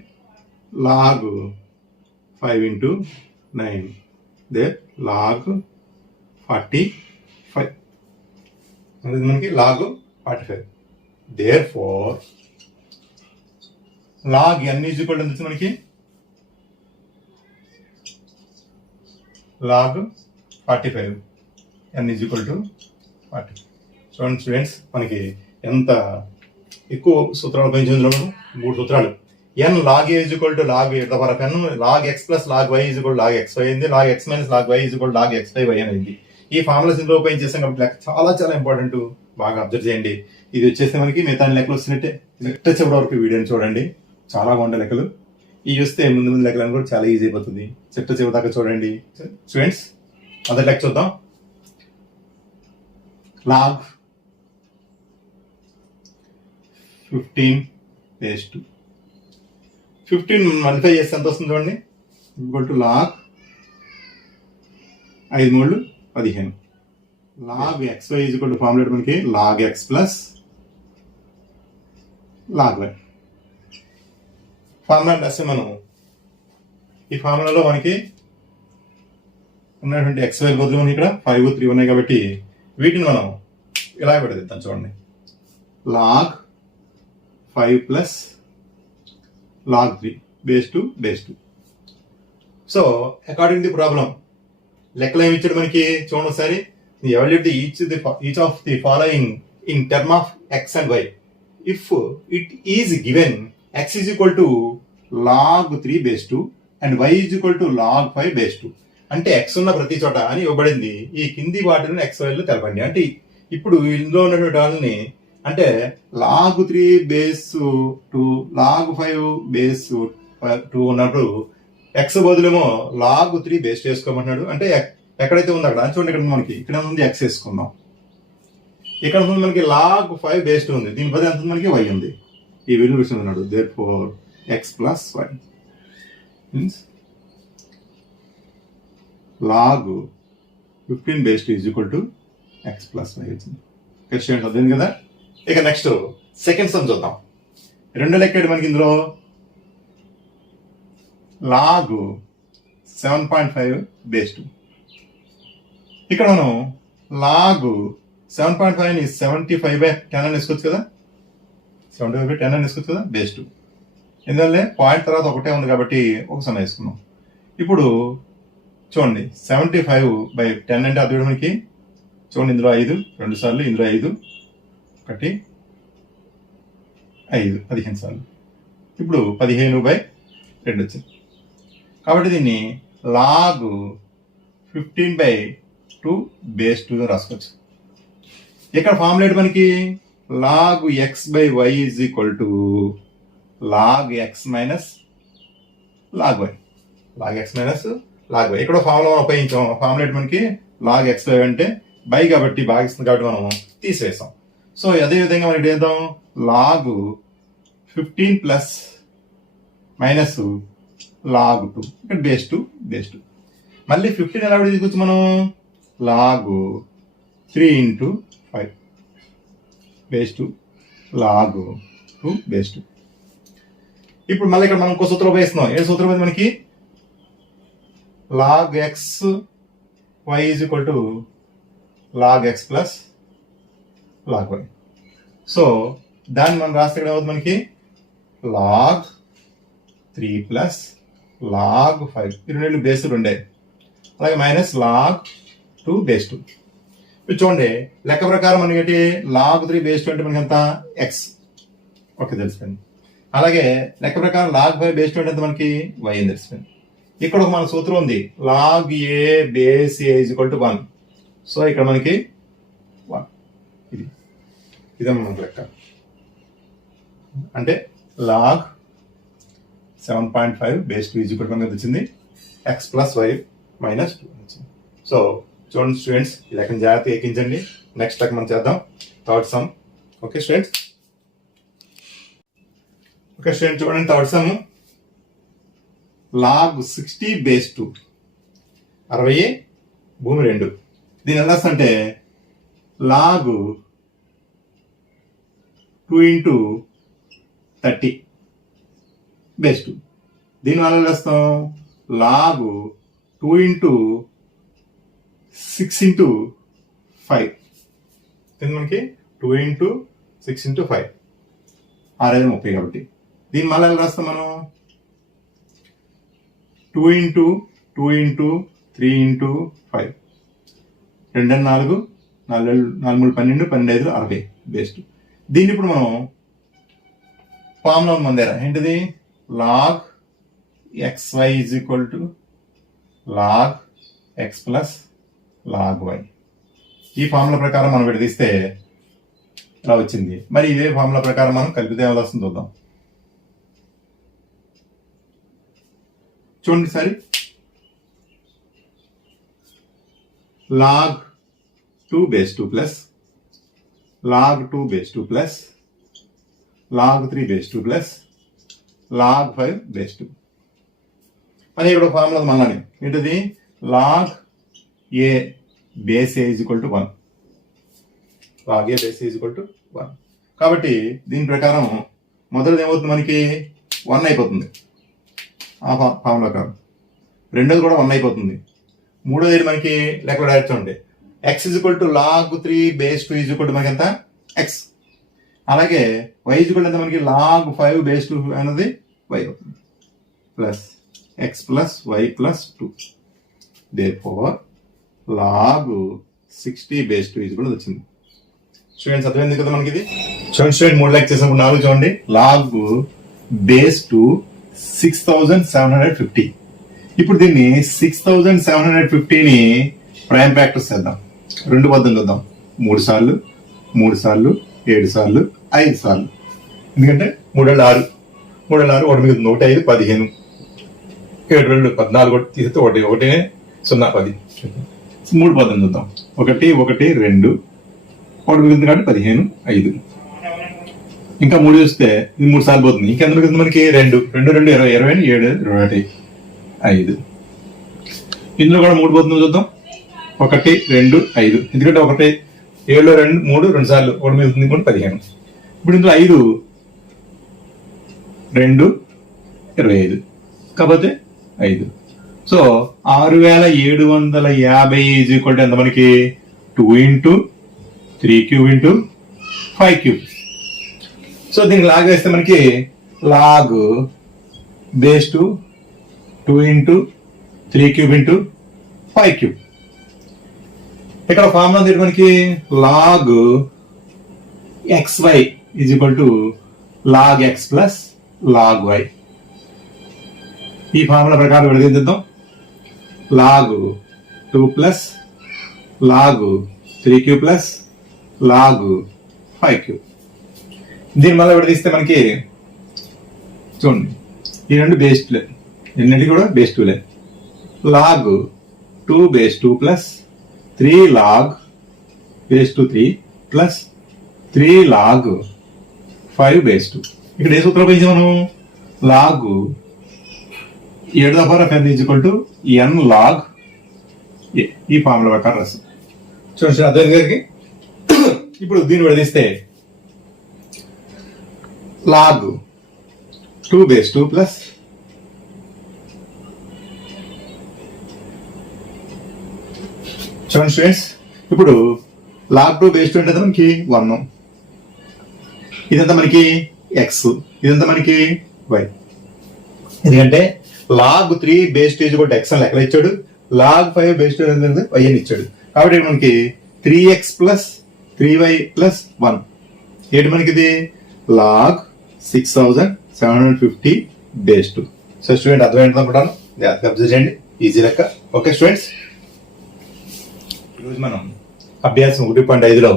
లాగ్ 5 ఇంటూ 9 దే లాగ్ 45. మనకి log 45. Therefore log n is equal to మనకి log 45. n is equal to 40. చూడండి స్టూడెంట్స్, మనకి ఎంత ఎక్కువ సూత్రాలు ఉపయోగించింది. 3 సూత్రాలు. n log a is equal to log n, log x plus log y is equal log x y అయింది, log x minus log y is equal log x by y అయింది. ఈ formulas ఇందులో ఉపయోగించేసాం కాబట్టి లెక్క చాలా చాలా ఇంపార్టెంట్. బాగా observe చేయండి. ఇది వచ్చేస్తే మనకి మిగతా లెక్కలు వస్తున్నట్టే. చివరి వరకు వీడియోని చూడండి, చాలా బాగుంటాయి లెక్కలు. ఇవి వస్తే ముందు లెక్కలను కూడా చాలా ఈజీ అయిపోతుంది. చివరి దాకా చూడండి స్టూడెంట్స్. మొదటి లెక్క చూద్దాం. లాగ్ 15/2. 15 మల్టిప్లై చేస్తే ఎంత వస్తుంది చూడండి. Equal to log 5 × 3 = 15. Log x y is equal to formula మనకి log x plus log y. Formula రాస్తే మనం ఈ ఫార్ములాలో మనకి ఉన్నటువంటి ఎక్స్ వై బదులు మనకి ఇక్కడ 5, 3 ఉన్నాయి కాబట్టి వీటిని మనం ఇలా పెడతాం చూడండి. Log 5 plus log 3 base 2. So according the problem లెక్కలు ఏమి ఇచ్చాడు మనకి చూడండి ఒకసారి. Evaluate each of the following in term of x and y if it is given x is equal to log 3 base 2 and y is equal to log 5 base 2. అంటే X ఉన్న ప్రతి చోట అని ఇవ్వబడింది. ఈ కింది వాటిని ఎక్స్ వైలు తెలపండి. అంటే ఇప్పుడు ఇందులో ఉన్నటువంటి వాళ్ళని అంటే లాగ్ 3 బేస్ 2 లాగ్ 5 బేస్ 2 ఉన్నప్పుడు ఎక్స్ బదులేమో లాగ్ 3 బేస్ చేసుకోమంటున్నాడు. అంటే ఎక్కడైతే ఉంది అక్కడ చూడండి. ఇక్కడ మనకి ఇక్కడ ఉంది ఎక్స్ వేసుకుందాం. ఇక్కడ ఉంది మనకి లాగ్ 5 బేస్ 2 ఉంది. దీని బదులు ఎంత మనకి వై ఉంది. ఈ విలువ విషయం therefore x plus y means log 15 base 2 is equal to x plus y వచ్చింది. క్వశ్చన్ అర్థమైంది కదా. ఇక నెక్స్ట్ సెకండ్ సమ్ చూద్దాం. రెండో లెక్క మనకి ఇందులో లాగ్ 7.5 బేస్ 2. ఇక్కడ మనం లాగ్ 7.5 ని 75/10 అని వేసుకోవచ్చు కదా. 75/10 అని వేసుకోవచ్చు కదా, బేస్ 2. ఎందుకంటే పాయింట్ తర్వాత ఒకటే ఉంది కాబట్టి ఒక 0 వేసుకున్నాం. ఇప్పుడు చూడండి 75/10 అంటే అది మనకి చూడండి, ఇందులో 5 2 సార్లు, ఇందులో 5 1 5 15 సార్లు. ఇప్పుడు 15/2 వచ్చింది. కాబట్టి దీన్ని log 15/2 బేస్ 2 రాసుకోవచ్చు. ఇక్కడ ఫార్ములా ఏంటి మనకి, log x/y is equal to log x minus log y. log x minus log y. ఇక్కడ ఫార్ములా ఉపయోగించాం. ఫార్ములా ఏంటి మనకి, log x/y అంటే బై కాబట్టి భాగిస్తుంది కాబట్టి మనం తీసివేసాం. సో అదే విధంగా మనకి చేద్దాం, log 15 ప్లస్ మైనస్ log 2, ఇక్కడ బేస్ 2. మళ్ళీ 15 ఎలా తీసుకోవచ్చు మనం, log 3 × 5 బేస్ 2 log 2 బేస్ 2. ఇప్పుడు మళ్ళీ ఇక్కడ మనం ఇంకో సూత్రం ఉపయోగిస్తున్నాం. ఏ సూత్రం అది మనకి, log x y is equal to log x plus log y. So దాన్ని మనం రాస్తే ఇక్కడ అవుతుంది మనకి log 3 ప్లస్ log 5, ఈ రెండు బేస్ 2, అలాగే మైనస్ log 2 బేస్ 2. ఇప్పుడు చూడండి లెక్క ప్రకారం మనకి ఏంటి, log 3 బేస్ 2 అంటే మనకి ఎంత, x. ఓకే, తెలిసిపోయింది. అలాగే లెక్క ప్రకారం log 5 బేస్ 2 అంటే మనకి y అని తెలిసిపోయింది. ఇక్కడ ఒక మన సూత్రం ఉంది, log a base a is equal to 1. So ఇక్కడ మనకి 1. ఇదే మనకు లెక్క. అంటే log 7.5 base 2 is equal to మనకి వచ్చింది x ప్లస్ y మైనస్ 2 వచ్చింది. సో చూడండి స్టూడెంట్స్, ఈ లెక్కను జాగ్రత్తగా ఎక్కించండి. నెక్స్ట్ లెక్క మనం చేద్దాం, థర్డ్ సమ్. ఓకే స్టూడెంట్స్, చూడండి థర్డ్ సమ్, log 60 బేస్ 2, 60 భూమి 2. దీని ఎలా అంటే log 2 × 30 బేస్ 2. దీని వల్ల వేస్తాం log 2 × 6 × 5. మనకి 2 × 6 × 5 30 కాబట్టి దీని మళ్ళీ ఎలా రాస్తాం మనం, 2 × 2 × 3 × 5, 2 4 4 3 12 12 60 బేస్ 2. దీన్ని ఇప్పుడు మనం ఫార్ములా మన దగ్గర ఏంటిది, log xy is equal to log x plus log y. ఈ ఫార్ములా ప్రకారం మనం విడదీస్తే ఇలా వచ్చింది. మరి ఇదే ఫార్ములా ప్రకారం మనం కలిపితే ఎలా వస్తుంది చూద్దాం. చూడండి సరే, log 2 base 2 plus log 2 base 2 plus log 3 base 2 plus log 5 base 2. మరి ఇక్కడ ఫార్ములా మళ్ళీ ఏంటిది, log a base a is equal to 1. log a base is equal to 1. కాబట్టి దీని ప్రకారం మొదటిది ఏమవుతుంది మనకి 1 అయిపోతుంది ఆ ఫార్ములా ప్రకారం. రెండోది కూడా 1 అయిపోతుంది. మూడోది మనకి లెక్క డైరెక్ట్ చూడండి, x is equal to log 3 base 2 is equal to మనకి ఎంత, x. అలాగే y ఈజ్ ఈక్వల్ ఎంత మనకి, log 5 బేస్ 2 అనేది y అవుతుంది, plus x plus y plus 2. therefore log 60 base 2 is equal వచ్చింది. స్టూడెంట్స్ అర్థమైంది కదా మనకి ఇది. చూడండి స్టూడెంట్ 3 లెక్క చేసినప్పుడు 4 చూడండి, log బేస్ 2 6750. ఇప్పుడు దీన్ని 6750ని ప్రైమ్ ఫ్యాక్టర్స్ చేద్దాం. 2 పద్ధతులు చూద్దాం, 3 సార్లు 3 సార్లు 7 సార్లు 5 సార్లు. ఎందుకంటే 3 6 3 6 1 మిగుతుంది, 1 5 15, 7 2 14 తీస్తే 1 1 0 10. 3 పద్ధతులు చూద్దాం, 1 1 2 1 మిగుతుంది కాబట్టి 15 5. ఇంకా 3 చూస్తే ఇది 3 సార్లు పోతుంది, ఇంకెంత మిగుతుంది మనకి 2 2 2 20 20 7 21 5. ఇందులో కూడా 3 పోతుంది చూద్దాం, 1 2 5. ఎందుకంటే 1 7 2 3 2 సార్లు 1 మిగుతుంది 15. ఇప్పుడు ఇందులో 5 2 25 కాకపోతే 5. సో 6750 ఈజ్ ఈక్వల్ టు ఎంత మనకి, 2 × 3³ × 5³ సో దీనికి లాగ్ వేస్తే మనకి log base 2 into 3 cube into 5 cube. ఇక్కడ ఫార్ములా ఏంటి మనకి log xy is equal to log x plus log y. ఈ ఫార్ములా ప్రకారం విడదీద్దాం. Log 2 plus log 3 plus log 5 దీని మళ్ళీ విడదీస్తే మనకి చూడండి ఈ రెండు బేస్ 2 ఎన్నింటి కూడా base 2 log 2 base 2 plus 3 log base 2 3 plus 3 log 5 base 2. ఇక్కడ ఏ సూత్రం ఉపయోగించి మనం log 7n is equal to n log a. ఈ ఫార్ములా ప్రకారం రాస్తాం. చూడండి అదే గారికి ఇప్పుడు దీన్ని విడదీస్తే లాగ్ 2 బేస్ 2 ప్లస్ చూడండి స్టూడెంట్స్ ఇప్పుడు లాగ్ 2 బేస్ 2 అంటే మనకి 1, ఇదంతా మనకి x, ఇదంతా మనకి y. ఎందుకంటే లాగ్ 3 బేస్ 2 కూడా x అని లెక్కలు ఇచ్చాడు, లాగ్ 5 బేస్ 2 అనేది y అని ఇచ్చాడు. కాబట్టి మనకి 3x ప్లస్ 3y ప్లస్ 1 ఏంటి మనకి ఇది లాగ్ 6750 బేస్ 2. సో స్టూడెంట్ అర్థమైంది అనుకుంటాను, అబ్జర్వ్ చేయండి, ఈజీ లెక్క. ఓకే స్టూడెంట్స్, ఈరోజు మనం అభ్యాసం 1.5లో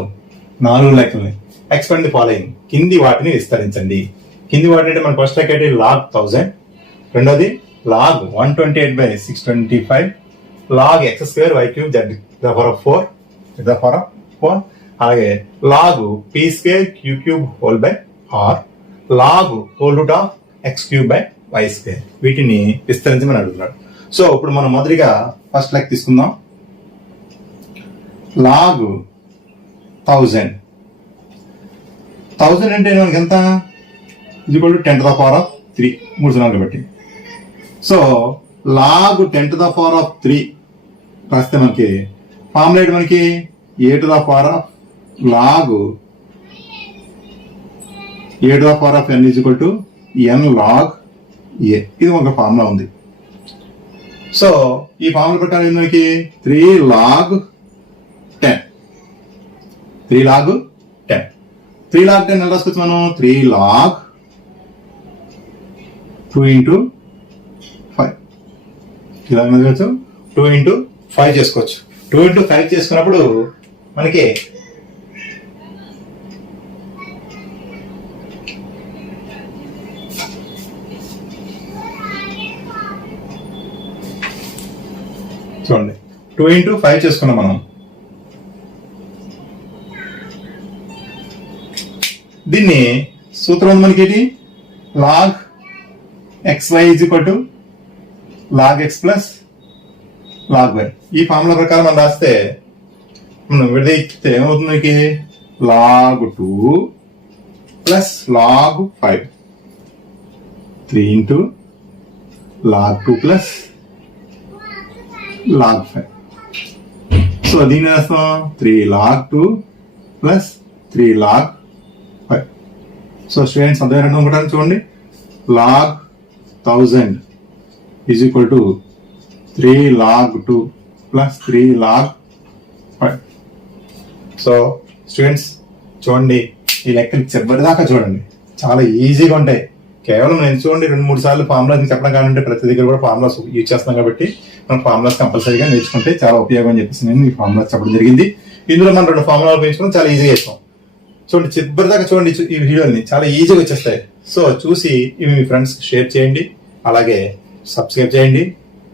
4 లెక్కల్ని ఎక్స్పెండ్ ది ఫాలోయింగ్, కింది వాటిని విస్తరించండి. కింది వాటిని అంటే మన ఫస్ట్ లెక్క అయితే లాగ్ 1000, రెండోది log 128/625, log x² y³ z⁴ అలాగే log p² q³ r, log x³/y². వీటిని విస్తరించమని అడుగుతున్నాడు. సో ఇప్పుడు మనం మొదటిగా ఫస్ట్ లెక్క తీసుకుందాం. లాగ్ 1000 అంటే మనకి ఎంత ఈక్వల్ టు 10⁻³ 3 సున్నాలు బట్టి. సో లాగ్ 10⁻³ రాస్తే మనకి ఫార్ములా ఏంటి మనకి log 7n is equal to n log a. ఇది ఒక ఫార్ములా ఉంది. సో ఈ ఫార్ములా ప్రకారం మనకి 3 లాగ్ 10 ఎలా రాసుకోవచ్చు మనం 3 లాగ్ 2 ఇంటూ 5 ఇలా చేసుకోవచ్చు, 2 ఇంటూ 5 చేసుకోవచ్చు. 2 ఇంటూ 5 చేసుకున్నప్పుడు మనకి చూడండి 2 ఇంటూ 5 చేసుకున్నాం మనం. దీన్ని సూత్రం ఉంది మనకి ఏంటి log xy is equal to log x plus log y. ఈ ఫార్ములా ప్రకారం మనం రాస్తే మనం విడదీస్తే ఏమవుతుంది మనకి log 2 plus log 5 3 into log 2 plus log 5. So దీన్ని రాస్తాం 3 log 2 plus 3 log 5. So students అర్థం అనుకుంటాను చూడండి, log 1000 is equal to 3 log 2 plus 3 log 5. So students చూడండి, ఈ లెక్కలు చివరిదాకా చూడండి, చాలా ఈజీగా ఉంటాయి. కేవలం నేను చూడండి 2-3 సార్లు ఫార్ములాస్ చెప్పడం కావాలంటే ప్రతి దగ్గర కూడా ఫార్ములాస్ యూజ్ చేస్తున్నాం కాబట్టి మనం ఫార్ములాస్ కంపల్సరీగా నేర్చుకుంటే చాలా ఉపయోగం అని చెప్పేసి నేను ఈ ఫార్ములాస్ చెప్పడం జరిగింది. ఇందులో మనం 2 ఫార్ములాలు ఉపయోగించుకోవడం చాలా ఈజీగా చేస్తాం. చూడండి చివరిదాకా చూడండి ఈ వీడియోని, చాలా ఈజీగా వచ్చేస్తాయి. సో చూసి ఇవి మీ ఫ్రెండ్స్ షేర్ చేయండి, అలాగే సబ్స్క్రైబ్ చేయండి,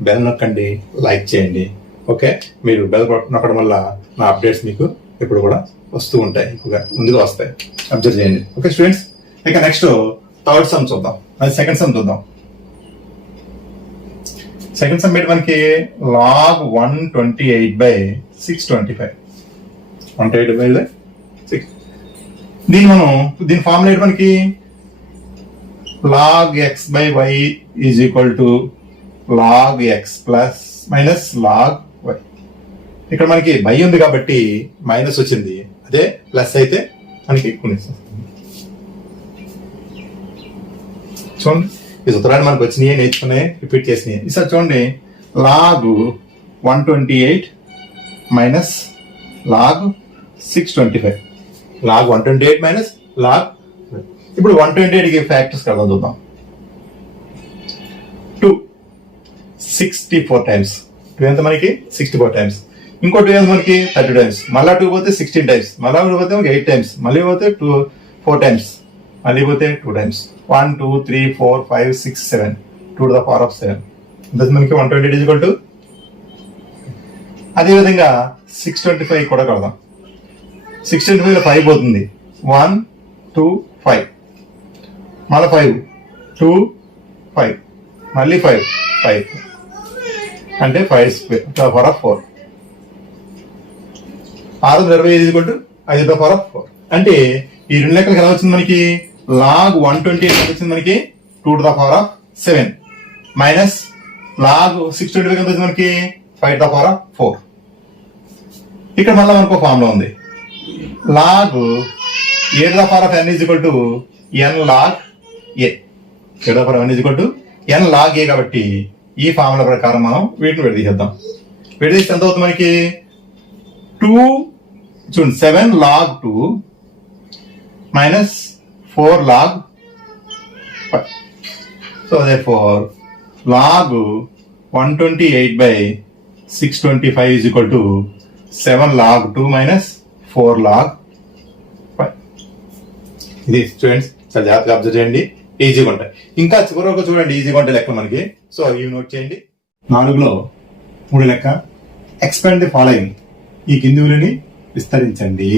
బెల్ నొక్కండి, లైక్ చేయండి. ఓకే, మీరు బెల్ నొక్కడం వల్ల నా అప్డేట్స్ మీకు ఎప్పుడు కూడా వస్తూ ఉంటాయి, ఎక్కువగా ముందుగా వస్తాయి, అబ్జర్వ్ చేయండి. ఓకే స్టూడెంట్స్, ఇక నెక్స్ట్ థర్డ్ సమ్ చూద్దాం, అది సెకండ్ సమ్ చూద్దాం. సెకండ్ సమ్ ఏంటి మనకి లాగ్ 128/625 128/6. దీని ఫార్ములా ఏంటి మనకి log x/y is equal to log x plus minus log y. ఇక్కడ మనకి బై ఉంది కాబట్టి మైనస్ వచ్చింది, అదే ప్లస్ అయితే మనకి గుణిస్తాం. చూడండి ఈ సూత్రాన్ని మనకు వచ్చినాయి, నేర్చుకున్నాయి, రిపీట్ చేసినాయి. ఈసారి చూడండి log 128 minus log 625. Log 128 minus log. ఇప్పుడు 128కి ఫ్యాక్టర్స్ కదా చూద్దాం. 264 టైమ్స్. 2 ఎంత మనకి 64 టైమ్స్. ఇంకో 2 ఎంత మనకి 30 టైమ్స్. మళ్ళా 2 పోతే 16 టైమ్స్. మళ్ళా 2 పోతే 8 టైమ్స్. మళ్ళీ పోతే 4 టైమ్స్. మళ్ళీ పోతే 2 times. 1 2 3 4 5 6 7 2 to the power of 7. That మనకి 128 ఈజ్ ఈక్వల్ టు. అదేవిధంగా 625 కూడా కడదాం. 625లో 5 పోతుంది. 1 2 5 మళ్ళీ 5 2 5 మళ్ళీ 5 5 అంటే 5 square to the power of 4. 625 is equal to 5 to the power of 4. అంటే ఈ రెండు లెక్కలకు ఎలా వచ్చింది మనకి? లాగ్ 128 వచ్చింది మనకి 2 to the power of 7 minus log 625 ఎంత వచ్చింది మనకి 5 to the power of 4. ఇక్కడ మళ్ళీ మనకు ఫార్ములా ఉంది. Log a to the power of n is equal to n log a. a to the power of n is equal to n log a కాబట్టి ఈ formula ప్రకారం మనం వీటిని విడదీసేద్దాం. విడదీస్తే ఎంత అవుతుంది మనకి? 2 చూడండి 7 log 2 minus 4 log 5. So therefore log 128 by 625 is equal to 7 log 2 minus 4 log 5. ఇది స్టూడెంట్స్ చాలా జాగ్రత్తగా అబ్జర్వ్ చేయండి. ఈజీగా ఉంటాయి. ఇంకా చివరికి చూడండి ఈజీగా ఉంటాయి లెక్క మనకి. సో ఇవి నోట్ చేయండి. 4లో 3 లెక్క. Expand the following. ఈ కింది విలువని విస్తరించండి.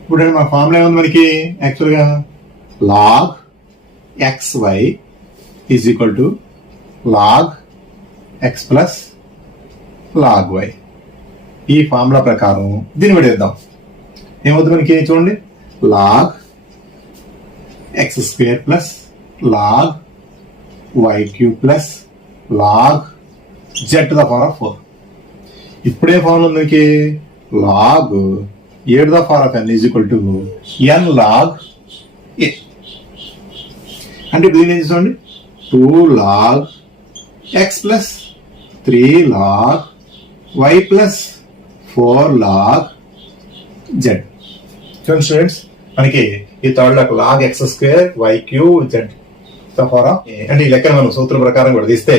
ఇప్పుడు మన ఫార్ములా ఏముంది మనకి? యాక్చువల్గా log xy is equal to log x plus log y. ఈ ఫార్ములా ప్రకారం దీన్ని విడేద్దాం. ఏమవుతుంది మనకి? చూడండి log x square plus log y cube plus log z to the power of 4. ఇప్పుడే ఫార్ములా ఉంది మనకి? Log a to the power of n is equal to n log a. అంటే ఇప్పుడు దీన్ని ఏం చూడండి 2 log x plus 3 log y plus 4 log z. చూడండి students మనకి ఈ థర్డ్ లెక్క log x square y q z power of a. అంటే ఈ లెక్కను మనం సూత్రం ప్రకారం కూడా తీస్తే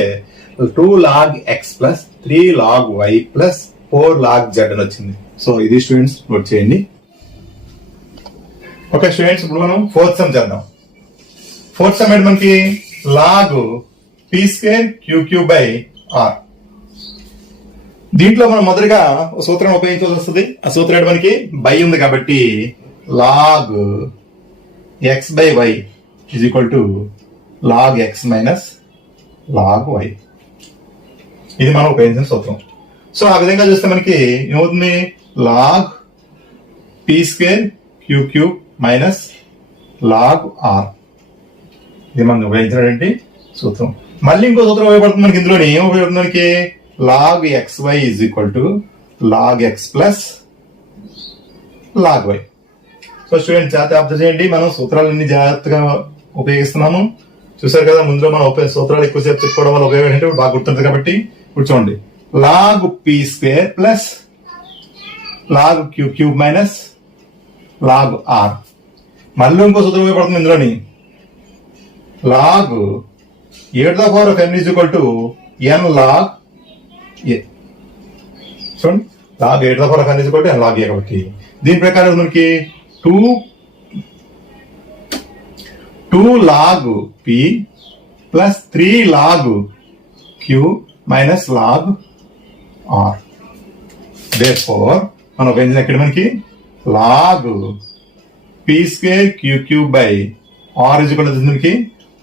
2 log x plus 3 log y plus 4 log z అని వచ్చింది. సో ఇది స్టూడెంట్స్ నోట్ చేయండి. ఓకే స్టూడెంట్స్ ఇప్పుడు మనం 4th సమ్ చేద్దాం. 4th సమ్ ఏంటి మనకి? Log p square q q by r. దీంట్లో మనం మొదటిగా సూత్రం ఉపయోగించాల్సి వస్తుంది. ఆ సూత్రం ఏంటి మనకి? బై ఉంది కాబట్టి log x by y is equal to log x minus log y. ఇది మనం ఉపయోగించిన సూత్రం. సో ఆ విధంగా చూస్తే మనకి ఏమవుతుంది? Log p square q cube minus log r. ఇది మనం ఉపయోగించినటువంటి సూత్రం. మళ్ళీ ఇంకో సూత్రం ఉపయోగపడుతుంది మనకి. ఇందులోనే ఏం ఉపయోగపడుతుంది మనకి? Log x y is equal to log x plus log y. So student జాగ్రత్త అబ్జర్వ్ చేయండి. మనం సూత్రాలన్నీ జాగ్రత్తగా ఉపయోగిస్తున్నాము. చూసారు కదా, ముందులో మనం సూత్రాలు ఎక్కువసేపు చెప్పుకోవడం వల్ల ఉపయోగం ఏంటంటే బాగా గుర్తుంటుంది కాబట్టి. ఇప్పుడు చూడండి log p square plus log q cube minus log r. మళ్ళీ ఇంకో సూత్రం ఉపయోగపడుతుంది ఇందులోని. Log a to the power of n is equal to n log a. చూడండి log a to the power of n is equal to n log a కాబట్టి దీని ప్రకారం మనకి 2 log p plus 3 log q minus log r. therefore మనం ఉపయోగించిన ఇక్కడ మనకి log p square q cube by r is equal to మనకి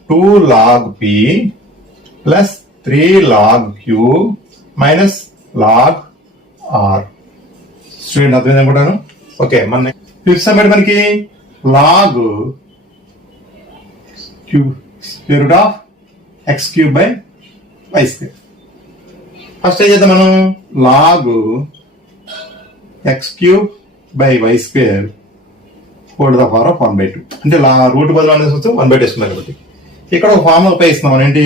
2 log p plus 3 log q minus log r. Student అర్థమైంది అనుకుంటాను. ఓకే, మన ఫిఫ్త్ సమ్ మనకి log cube square root of x cube by y square. First ఏం చేద్దాం మనం? Log x cube by y square whole the power of 1/2. అంటే route బదులు అనేది 1/2 వేసుకున్నాం కాబట్టి ఇక్కడ ఒక ఫార్ములా ఉపయోగిస్తున్నాం ఏంటి,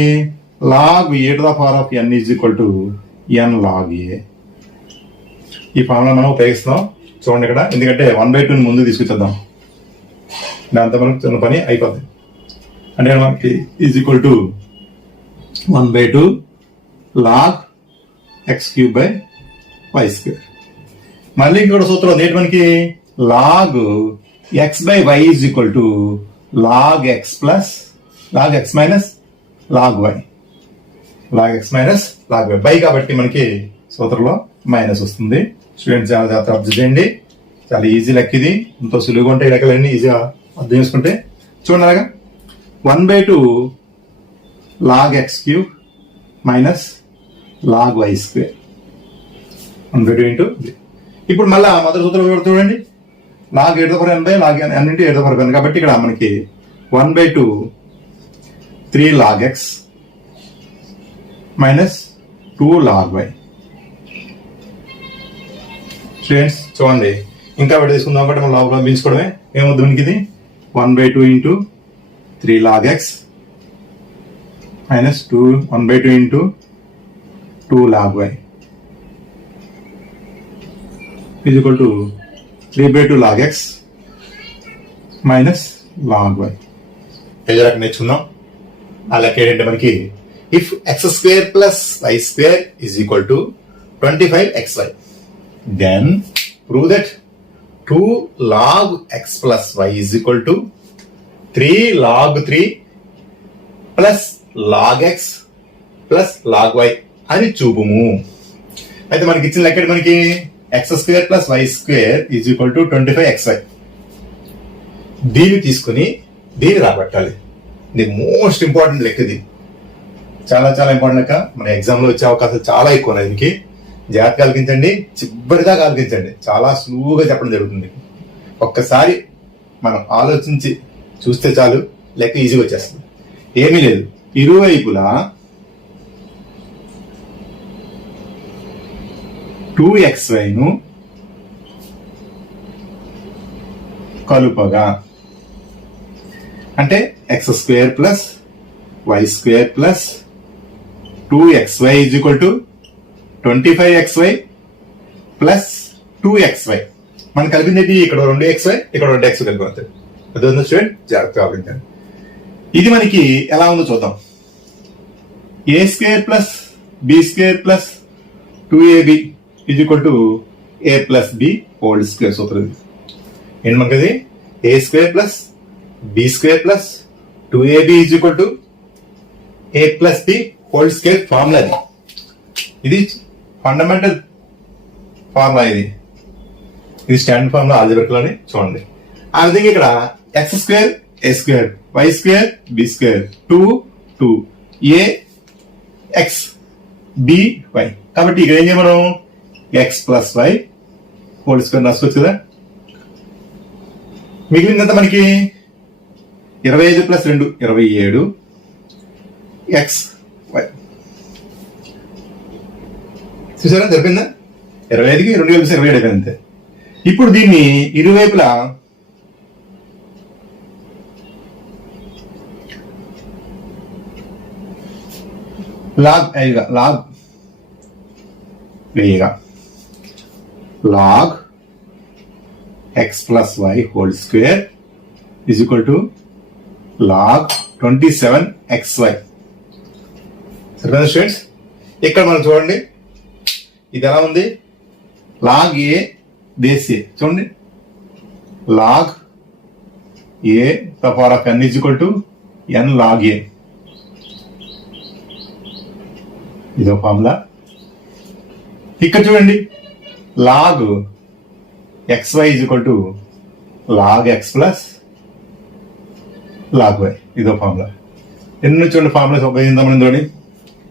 log a to the power of n is equal to n log a. ఈ ఫార్ములా మనం ఉపయోగిస్తున్నాం చూడండి ఇక్కడ, ఎందుకంటే 1/2 ముందు తీసుకొచ్చేద్దాం, దాంతో మనకు చిన్న పని అయిపోతుంది. అంటే మనకి is equal to 1/2 log x³ మళ్ళీ ఇంకొక సూత్రం నేటి మనకి log x/y is equal to log x minus log y. Log x minus log y by కాబట్టి మనకి సూత్రంలో మైనస్ వస్తుంది. స్టూడెంట్స్ చాలా జాగ్రత్త అబ్జర్వ్ చేయండి, చాలా ఈజీ లెక్క ఇది, ఎంతో సులువుగా ఉంటాయి లెక్కలన్నీ ఈజీగా అర్థం చేసుకుంటే. చూడండి అలాగా 1/2 log x³ minus log y². 1/2 into. ఇప్పుడు మళ్ళా మొదటి సూత్రం చూడండి, log a to the power n by log n into a to the power n. కాబట్టి ఇక్కడ మనకి 1/2 3 log x minus 2 log y. Students చూడండి, ఇంకా పెట్టి తీసుకుందాం కాబట్టి మనం లాగ్ పెంచుకోవడమే. ఏమవుతుంది మనకి ఇది 1/2 into 3 log x minus 1/2 into 2 log y is equal to 3/2 log x minus log y. ఏదో రకం నేర్చుకుందాం. ఆ లెక్క ఏంటంటే మనకి if x² plus y² is equal to 25xy, then prove that 2 log x plus y is equal to 3 log 3 plus log x plus log y అని చూపుము. అయితే మనకి ఇచ్చిన లెక్క మనకి x² plus y² is equal to 25xy. దీన్ని తీసుకుని దీన్ని రాబట్టాలి. ఇది మోస్ట్ ఇంపార్టెంట్ లెక్క, ఇది చాలా చాలా ఇంపార్టెంట్ లెక్క. మన ఎగ్జామ్ లో వచ్చే అవకాశాలు చాలా ఎక్కువ ఉన్నాయి. దీనికి జాగ్రత్తగా ఆలోచించండి, చివరిదాకా ఆలోచించండి, చాలా స్లోగా చెప్పడం జరుగుతుంది. ఒక్కసారి మనం ఆలోచించి చూస్తే చాలు, లెక్క ఈజీగా వచ్చేస్తుంది. ఏమీ లేదు, ఇరువైపులా 2xy ను కలుపగా, అంటే x² plus y² plus 2xy is equal to 25xy plus 2xy. మనం కలిపింది ఇక్కడ 2xy, ఇక్కడ 2x కలిపి. అదే స్టూడెంట్ జాగ్రత్తగా ఆలోచించండి. ఇది మనకి ఎలా ఉందో చూద్దాం. a² plus b² plus 2ab is equal to a plus b whole square సూత్రం. ఏంటి మనకి అది a² plus b² plus 2ab is equal to a plus b whole square formula. ఇది ఫండమెంటల్ ఫార్ములా, ఇది స్టాండర్డ్ ఫార్ములా ఆల్జీబ్రాలోని. చూడండి ఆ విధంగా ఇక్కడ x² a² y² b² 2 2 a x b y. కాబట్టి ఇక్కడ ఏం చేయాలి మనం, x plus y whole square రాసుకోవచ్చు కదా. మిగిలినంత మనకి 25 ప్లస్ 2 27 x y. చూసారా జరిపిందా, 25కి 2 కలిసి 27 అయిపోయింది అంతే. ఇప్పుడు దీన్ని ఇరువైపులా లాగ్ వేయగా log x plus y whole square is equal to log 27xy. సరిపోయిందా స్టూడెంట్స్? ఇక్కడ మనం చూడండి ఇది ఎలా ఉంది, లాగ్ ఏ బేస్ ఏ. చూడండి log a the power of n is equal to n log a. ఇదో ఫార్ములా. ఇక్కడ చూడండి log xy is equal to log x plus log y. ఇదో ఫార్ములా. ఎన్ని చూడండి ఫార్ములాస్ ఉపయోగిందాం మనం. చూడండి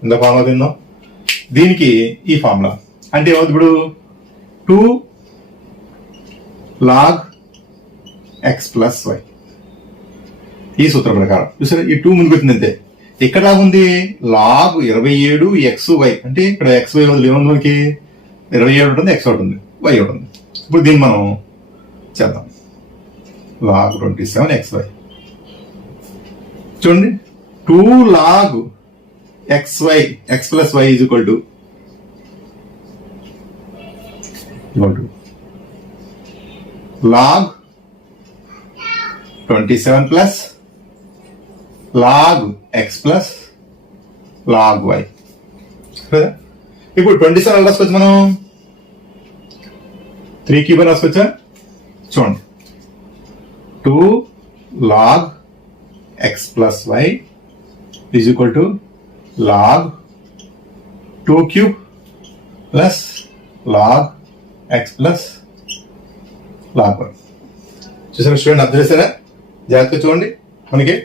ఇంత ఫార్ములా తిందాం. దీనికి ఈ ఫార్ములా అంటే ఏమవుతుంది, ఇప్పుడు 2 లాగ్ x ప్లస్ y ఈ సూత్రం ప్రకారం. చూసారా ఈ 2 ముందుకు వచ్చింది అంతే. ఇక్కడ ఉంది లాగ్ 27 xy, అంటే ఇక్కడ xy ఏముంది మనకి 27 ఉంటుంది, x ఉంటుంది, y ఉంటుంది. ఇప్పుడు దీన్ని మనం చేద్దాం. లాగ్ 27xy చూడండి 2 log xy x plus y is equal to log 27 plus log x plus log y. ఇప్పుడు 27 రాసుకోవచ్చు మనం 3 క్యూబ్ అని రాసుకోవచ్చా? చూడండి 2 log x plus y is equal to log 2 cube plus log x plus log y. చూసారా student, అర్థం చేశారా? జాగ్రత్తగా చూడండి. మనకి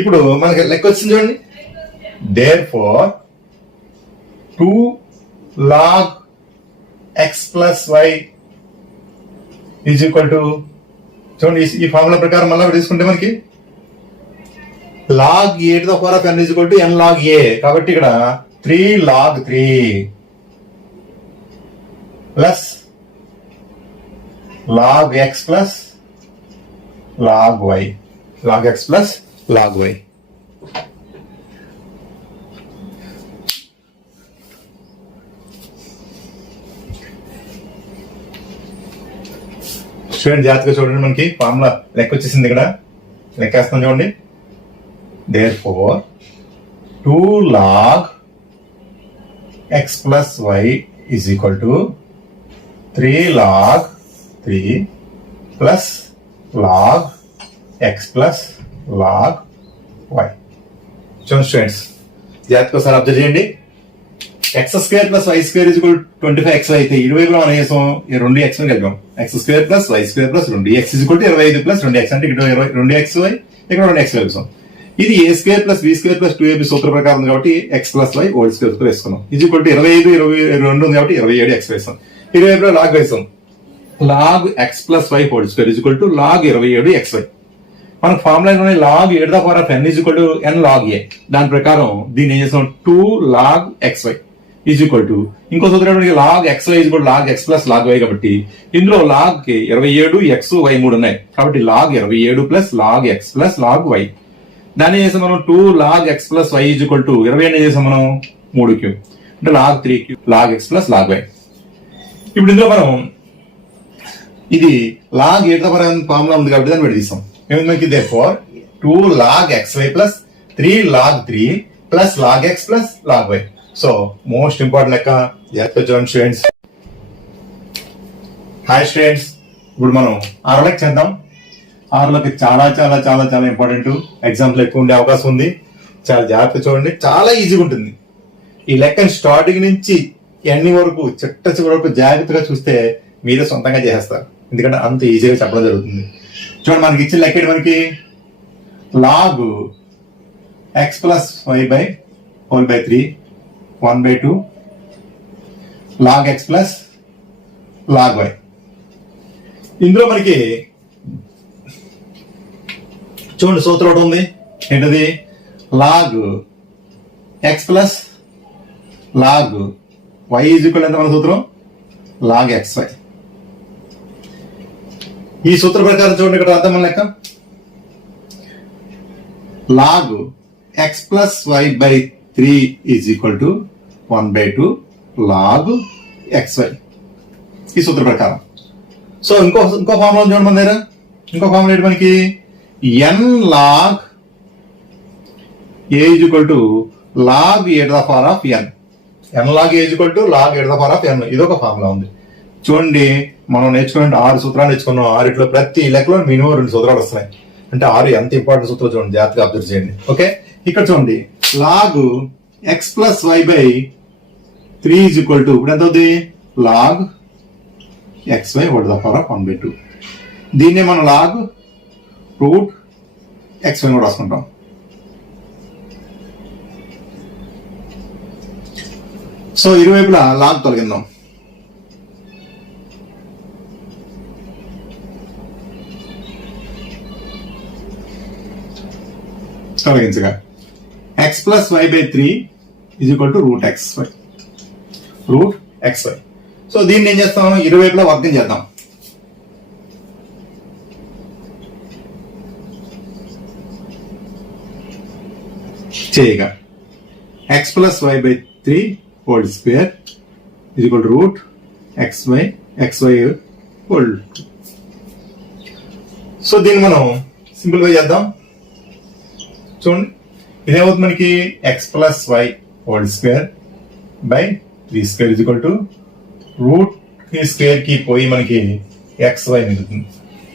ఇప్పుడు మనకి లెక్క వచ్చింది చూడండి. therefore 2 log x plus y is equal to, చూడండి ఈ ఫార్ములా ప్రకారం మళ్ళీ తీసుకుంటే మనకి log a to the power of n is equal to n log a. కాబట్టి ఇక్కడ 3 log 3 plus log x plus log y. log x plus log y. Student జాగ్రత్తగా చూడండి. మనకి ఫార్ములా లెక్క వచ్చేసింది. ఇక్కడ లెక్కేస్తాం చూడండి. therefore 2 log x plus y is equal to 3 log 3 plus log x plus log y. చూడండి స్టూడెంట్స్, జాగ్రత్తగా ఒకసారి అబ్జర్వ్ చేయండి. X square plus y square is equal 25x అయితే ఇరువైపులా మనం చేసాం ఈ 2x కలిపాం. X square plus y square plus 2x is equal to 25 plus 2x అంటే ఇక్కడ 2xy ఇక్కడ 2x కలిపాం. ఇది a square plus b square plus 2ab సూత్ర ప్రకారం ఉంది కాబట్టి x plus y whole square తో వేసుకున్నాం. ఇది ఈక్వల్ టు 25 22 ఉంది కాబట్టి 27x వేసాం. ఇరువైపులా లాగ్ వేసాం. Log x plus y whole square is equal to log 27xy. మనకు ఫార్ములా లాగ్ e to the power of n is equal to n log a. దాని ప్రకారం దీన్ని ఏం చేసాం 2 log xy is equal to ఇంకో సూత్రం log x y is equal log x plus log y. కాబట్టి ఇందులో లాగ్ కి 27 x y 3 ఉన్నాయి కాబట్టి log 27 plus log x plus log y. దాన్ని చేసాం మనం 2 log x plus y is equal to 20 చేసాం మనం 3 క్యూబ్ అంటే log 3 cube log x plus log y. ఇప్పుడు ఇందులో మనం ఇది లాగ్ ఏ ఫార్ములా ఉంది కాబట్టి దాన్ని విడదీసాం. ఏమైంది మనకి therefore 2 log xy plus 3 log 3 plus log x plus log y. So most important లెక్క జాగ్రత్తగా చూడండి స్టూడెంట్స్. హాయ్ స్టూడెంట్స్, ఇప్పుడు మనం 6 లెక్క చేద్దాం. 6లోకి చాలా చాలా చాలా చాలా ఇంపార్టెంట్, ఎగ్జామ్స్ ఎక్కువ ఉండే అవకాశం ఉంది. చాలా జాగ్రత్తగా చూడండి, చాలా ఈజీగా ఉంటుంది. ఈ లెక్కని స్టార్టింగ్ నుంచి ఎండింగ్ వరకు చిట్ట చివరి వరకు జాగ్రత్తగా చూస్తే మీరే సొంతంగా చేసేస్తారు, ఎందుకంటే అంత ఈజీగా చెప్పడం జరుగుతుంది. చూడండి మనకి ఇచ్చిన లెక్క మనకి log x plus y by whole by 3 1/2 log x plus log y. ఇందులో మనకి చూడండి సూత్రం ఒకటి ఉంది. ఏంటది? Log x plus log y is equal ఎంత మన సూత్రం? Log x y. ఈ సూత్ర ప్రకారం చూడండి ఇక్కడ అర్థం లెక్క log x plus y by 3 is equal to 1/2 log x y. ఈ సూత్ర ప్రకారం. సో ఇంకో ఫార్ములా చూడండి మన దగ్గర. ఇంకో ఫార్ములా ఏంటి మనకి? N log a is equal to log a to the power of n. N log a is equal to log a to the power of n. ఇదొక ఫార్ములా ఉంది. చూడండి మనం నేర్చుకున్న 6 సూత్రాలు నేర్చుకున్నాం. 6 ప్రతి లెక్కలో మినిమం 2 సూత్రాలు వస్తున్నాయి. అంటే 6 ఎంత ఇంపార్టెంట్ సూత్రాలు చూడండి, జాగ్రత్తగా అబ్జర్వ్ చేయండి. ఓకే, ఇక్కడ చూడండి log x plus y by 3 is equal to ఇప్పుడు ఎంత అవుతుంది? Log x y whole to the power of 1/2. దీన్నే మనం లాగ్ రూట్ ఎక్స్ వై కూడా రాసుకుంటాం. సో ఇరువైపులా లాగ్ తొలగిందాం. తొలగించగా x plus y by 3 is equal to root x y. Root x y. So దీన్ని ఏం చేస్తాం? ఇరువైపులా వర్గం చేద్దాం. చేయగా x plus y by 3 whole square is equal to root xy whole. So దీన్ని మనం సింప్లిఫై చేద్దాం. చూడండి ఇదేమవుతుంది మనకి x plus y whole square by 3 square is equal to root ఈ స్క్వేర్ కి పోయి మనకి ఎక్స్ వై మిగులుతుంది.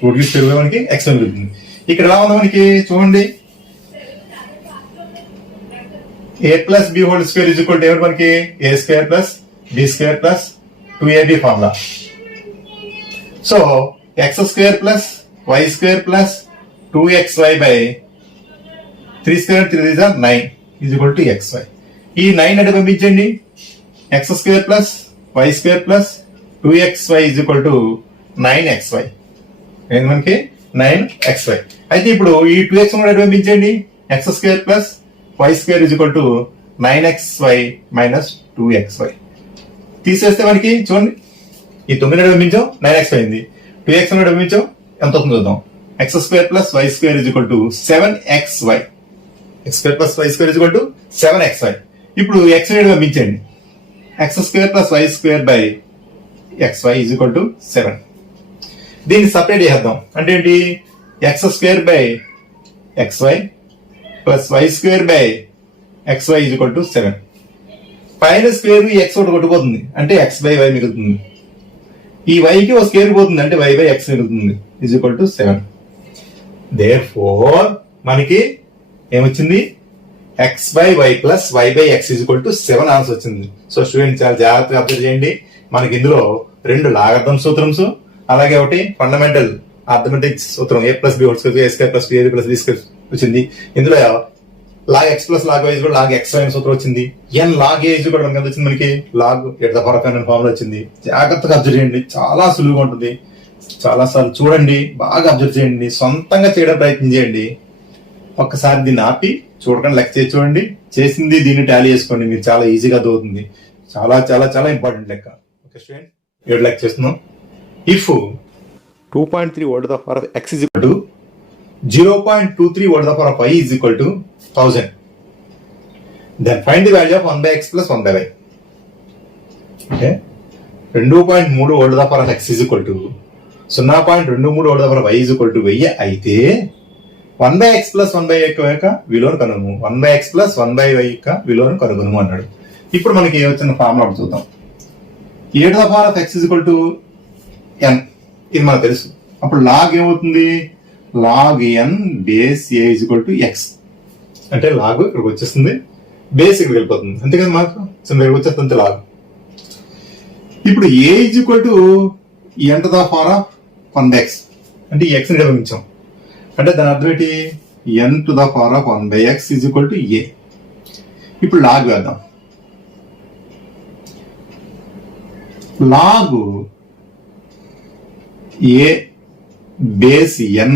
రూట్ కి స్క్వేర్ పోయి మనకి ఎక్స్ వై మిగులుతుంది. ఇక్కడ ఎలా ఉంది మనకి చూడండి a plus b whole square is equal to ఏమిటి మనకి a square plus b square plus 2ab formula. So x square plus y square plus 2xy by 3 square 3 is 9 is equal to xy. ఈ 9 అంటే పంపించండి x square plus y square plus 2xy is equal to 9xy. ఏంటి మనకి 9xy. అయితే ఇప్పుడు ఈ 2x కూడా పంపించండి x square plus y square is equal to 9xy minus 2xy. తీసేస్తే మనకి చూడండి ఈ 9 పంపించాం 9x అయింది. 2x పంపించాం ఎంత అవుతుంది చూద్దాం. X square plus y square is equal to 7xy. X square plus y square is equal to 7xy. ఇప్పుడు ఎక్స్ పంపించండి x square plus y square by xy is equal to 7. దీన్ని separate చేద్దాం. అంటే ఏంటి x square by xy plus y square by xy is equal to 7. పైన square X ఒకటి కొట్టుకుపోతుంది అంటే X by why మిగులుతుంది. ఈ వైకి ఒక స్క్వేర్ పోతుంది అంటే వై బై ఎక్స్ మిగులుతుంది ఈజ్ ఈక్వల్ టు 7. దేర్ఫోర్ మనకి ఏమొచ్చింది x by y plus y by x is equal to 7 answer వచ్చింది. సో స్టూడెంట్ చాలా జాగ్రత్తగా అబ్జర్వ్ చేయండి. మనకి ఇందులో 2 లాగర్థం సూత్రమ్స్ అలాగే ఒకటి ఫండమెంటల్ అర్థమెటిక్ సూత్రం a plus b whole square a square plus b plus b square వచ్చింది. ఇందులో log x plus log y కూడా లాగ్ ఎక్స్ వై సూత్రం వచ్చింది. ఎన్ లాగ్ ఏ కూడా మనకి ఎంత వచ్చింది మనకి log at the power of n formula వచ్చింది. జాగ్రత్తగా అబ్జర్వ్ చేయండి చాలా సులువుగా ఉంటుంది. చాలా సార్లు చూడండి బాగా అబ్జర్వ్ చేయండి సొంతంగా చేయడం ప్రయత్నం చేయండి. ఒక్కసారి దీన్ని ఆపి చూడకుండా లెక్క చేసి చూడండి చేసింది దీన్ని టాలీ చేసుకోండి మీరు చాలా ఈజీగా అర్థమవుతుంది. చాలా చాలా చాలా ఇంపార్టెంట్ లెక్క. ఓకే స్టూడెంట్ 7 లెక్క చేస్తున్నాం. If 2.3 old the power of x is equal to 0.23 old the power of y is equal to 1000. Then find the value of 1 by x plus 1 by y. Okay. 2.3 old the power of x is equal to 0.23 old the power of y is equal to 1000 అయితే 1 by x plus 1 by y యొక్క విలువను కనుగొను. 1 by x plus 1 by y యొక్క విలువను కనుగొను అన్నాడు. ఇప్పుడు మనకి ఏ వచ్చిన formula చూద్దాం. e to the power of x is equal to n ఇది మనకు తెలుసు. అప్పుడు లాగ్ ఏమవుతుంది log n base a is equal to x అంటే లాగ్ ఇక్కడికి వచ్చేస్తుంది బేస్ ఇక్కడికి వెళ్ళిపోతుంది అంతే కదా మాకు ఇక్కడికి వచ్చేస్తుంది లాగ్. ఇప్పుడు a is equal to n to the power of 1 by x అంటే ఈ x ని గమనించాం అంటే దాని అర్థం ఏంటి n to the power of 1 by x is equal to a. ఇప్పుడు లాగ్ వేద్దాం. Log a base n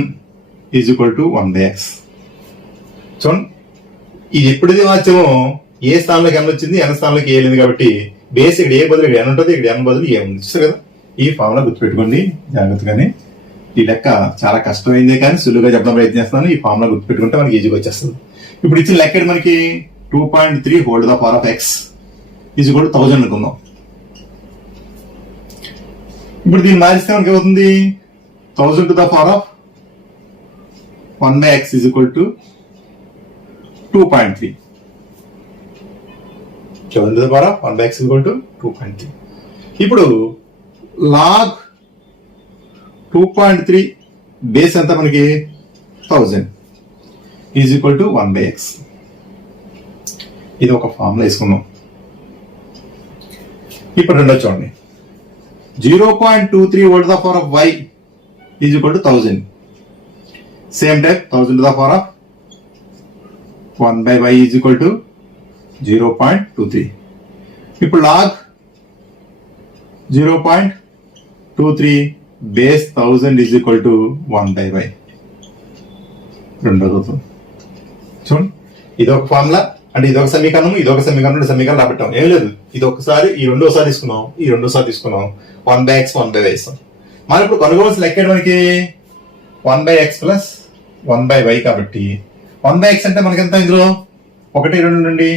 is equal to 1 by x. చూడండి ఇది ఎప్పుడైతే మార్చామో ఏ స్థానంలోకి n వచ్చింది n స్థానంలోకి ఏ లేదు కాబట్టి బేస్ ఇక్కడ ఏ బదులు ఇక్కడ n ఉంటుంది ఇక్కడ n బదులు ఏ ఉంది చూస్తారు కదా. ఈ ఫార్ములా గుర్తుపెట్టుకోండి జాగ్రత్తగానే. ఈ లెక్క చాలా కష్టమైందే కానీ సులువుగా చెప్పడం ప్రయత్నిస్తున్నాను. ఈ ఫార్ములా గుర్తుపెట్టుకుంటే మనకి ఈజీగా వచ్చేస్తుంది. ఇప్పుడు ఇచ్చిన లెక్క మనకి 2.3 hold the power of x is equal to 1000 అనుకుందాం. ఇప్పుడు దీన్ని మారిస్తే మనకి ఏమవుతుంది 1000 to the power of 1 by x is equal to 2.3. 1000 to the power of 1 by x is equal to 2.3. ఇప్పుడు లాగ్ 2.3 బేస్ ఎంత మనకి 1000 is equal to 1 by x. ఇది ఒక ఫార్ములా వేసుకున్నాం. ఇప్పుడు రెండో చూడండి 0.23 old the power of y is equal to 1000. Same type 1000 to the power of 1 by y is equal to 0.23. ఇప్పుడు log 0.23 base 1000 is equal to 1 by y. రెండోది చూడండి ఇది ఒక ఫార్ములా అంటే ఇది ఒక సమీకరణం ఇది ఒక సమీకరణం సమీకరణం రాబట్టాం ఏం లేదు. ఇది ఒకసారి ఈ రెండోసారి తీసుకున్నాం ఈ రెండోసారి తీసుకున్నాం 1 by x 1 by y ఇస్తాం. మనం ఇప్పుడు కనుగొనాల్సిన లెక్క మనకి 1 by x plus 1 by y కాబట్టి 1 by x అంటే మనకి ఎంత ఇందులో 1, 2 నుండి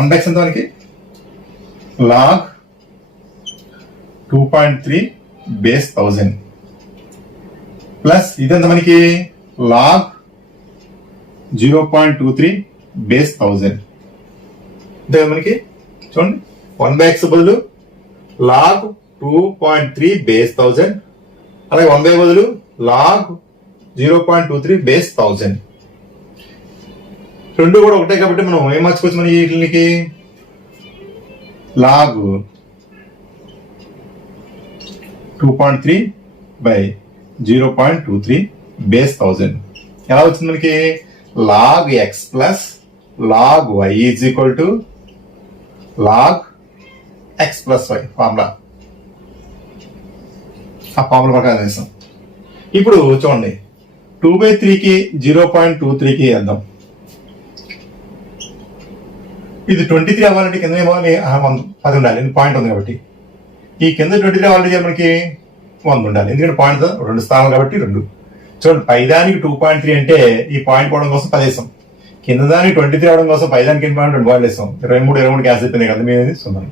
1/x ఎంత మనకి లాగ్ 2.3 బేస్ 1000 ప్లస్ ఇదంతా మనకి లాగ్ 0.23 బేస్ 1000. అంటే మనకి చూడండి 1/x బదులు లాగ్ 2.3 బేస్ 1000, అలాగే 1 బదులు లాగ్ 0.23 బేస్ 1000. రెండు కూడా ఒకటే కాబట్టి మనం ఏం మార్చుకోవచ్చు మన వీటికి లాగ్ 2.3 బై 0.23 బేస్ 1000 ఎలా వచ్చింది మనకి log x plus log y is equal to log x plus y formula. ఆ ఫార్ములా ప్రకారం చేస్తాం. ఇప్పుడు చూడండి 2/3కి 0.23కి వేద్దాం. ఇది 23 అవ్వాలంటే కింద ఏమవ్వాలి 10 ఉండాలి, పాయింట్ ఉంది కాబట్టి. ఈ కింద 23 అవ్వాలంటే మనకి 100 ఉండాలి, ఎందుకంటే పాయింట్ 2 స్థానాలు కాబట్టి 2. చూడండి పైదానికి 2.3 అంటే ఈ పాయింట్ పోవడం కోసం 10 వేసాం, కింద దానికి 23 అవడం కోసం పైదానికి ఎన్ని పాయింట్ 2 పాయింట్ వేసాం, 23 క్యాన్సిల్ అయిపోయింది కదా, మీద 0.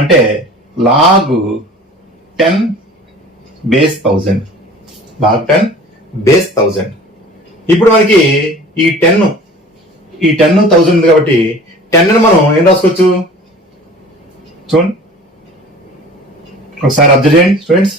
అంటే లాగ్ 10 బేస్ 1000, లాగ్ 10 బేస్ 1000. ఇప్పుడు మనకి ఈ 10 1000 ఉంది కాబట్టి 10 మనం ఏం రాసుకోవచ్చు చూడండి ఒకసారి అబ్జర్వ్ చేయండి స్టూడెంట్స్.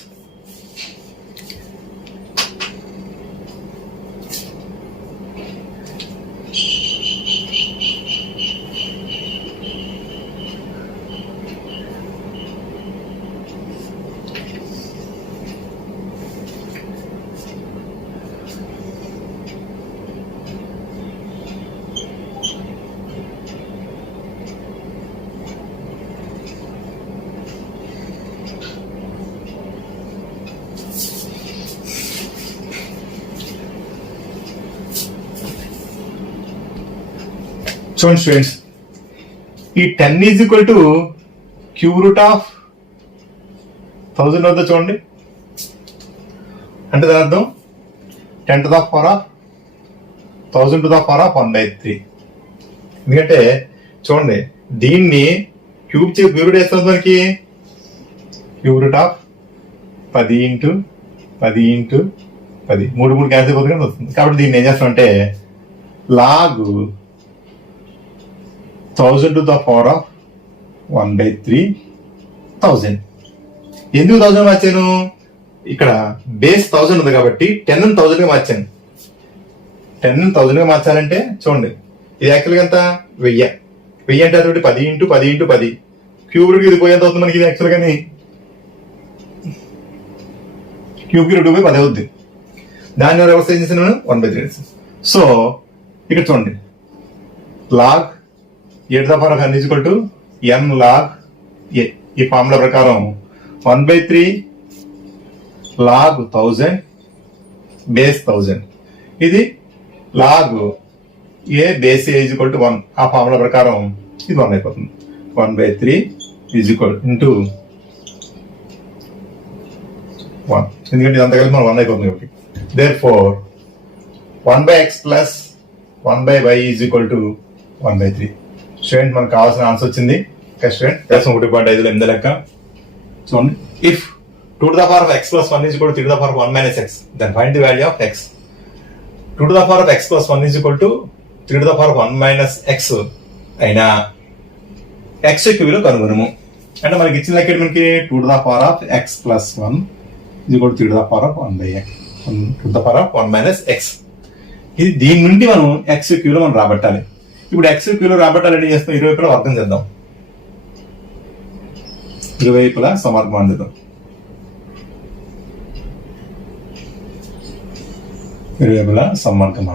చూడండి స్టూడెంట్స్, ఈ 10 is equal to cube root of 1000 వద్ద చూడండి, అంటే దాని అర్థం 10 to the power of 1000 to the power of 1/3. ఎందుకంటే చూడండి దీన్ని క్యూబ్ రూట్ వేస్తుంది మనకి cube root of 10 into 10 into 10 3 cancel అయిపోతుంది వస్తుంది. కాబట్టి దీన్ని ఏం చేస్తాం అంటే log 1000 to the power of 1/3000. ఎందుకు 1000 మార్చాను, ఇక్కడ బేస్ 1000 ఉంది కాబట్టి 10 1000 గా మార్చాను. 10 1000 గా మార్చాలంటే చూడండి ఇది యాక్చువల్గా ఎంత 1000 అంటే అదొకటి 10 into 10 into 10 క్యూబ్ రూట్ ఇది పోయేంత అవుతుంది మనకి. ఇది యాక్చువల్గా క్యూబ్ కి రూట్ 10 అవుద్ది, దాన్ని రివర్స్ ఏం చేసాను 1/3. సో ఇక్కడ చూడండి log e to the power of n is equal to n log a. ఈ ఫార్ములా ప్రకారం 1/3 log 1000 బేస్ 1000. ఇది log a base a is equal to 1. ఆ ఫార్ములా ప్రకారం ఇది 1 అయిపోతుంది. 1/3 is equal into 1, ఎందుకంటే ఇదంతా కలిపి మనం 1 అయిపోతుంది కాబట్టి. Therefore 1/x plus 1/y is equal to 1/3. Student మనకు కావాల్సిన ఆన్సర్ వచ్చింది. స్టూడెంట్ 1.5 8 లెక్క చూడండి. If 2 to the power of x plus 1 is equal to 3 to the power of 1 minus x, then find the value of x. 2 to the power of x plus 1 is equal to 3 to the power of 1 minus x అయినా x యొక్క విలువ కనుగొనము. అంటే మనకి ఇచ్చిన లెక్క మనకి 2 to the power of x plus 1 is equal to 3 to the power of 1/x, 2 to the power of 1 minus x. ఇది దీని నుండి మనం x యొక్క విలువ మనం రాబట్టాలి. ఇప్పుడు x కిలో రాబట్టాలని చేస్తాం, ఇరువైపులా వర్గం చేద్దాం, ఇరువైపులా సమార్గం చేద్దాం. ఇరువైపులా సమార్గం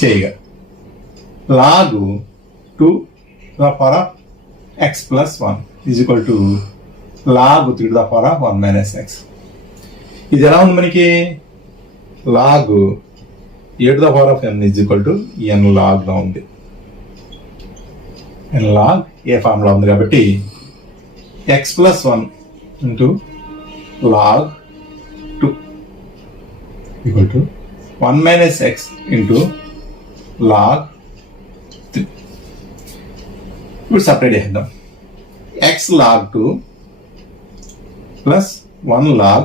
చేయగా లాగు 2 to the power of x plus 1 is equal to లాగు 3 to the power of 1 minus x. ఇది ఎలా ఉంది మనకి log e to the power of n is equal to n log లా ఉంది. n log ఏ ఫార్ములా ఉంది కాబట్టి x plus 1 into log 2 equal to 1 minus x into log 3. ఇప్పుడు separate చేద్దాం. x log 2 plus 1 log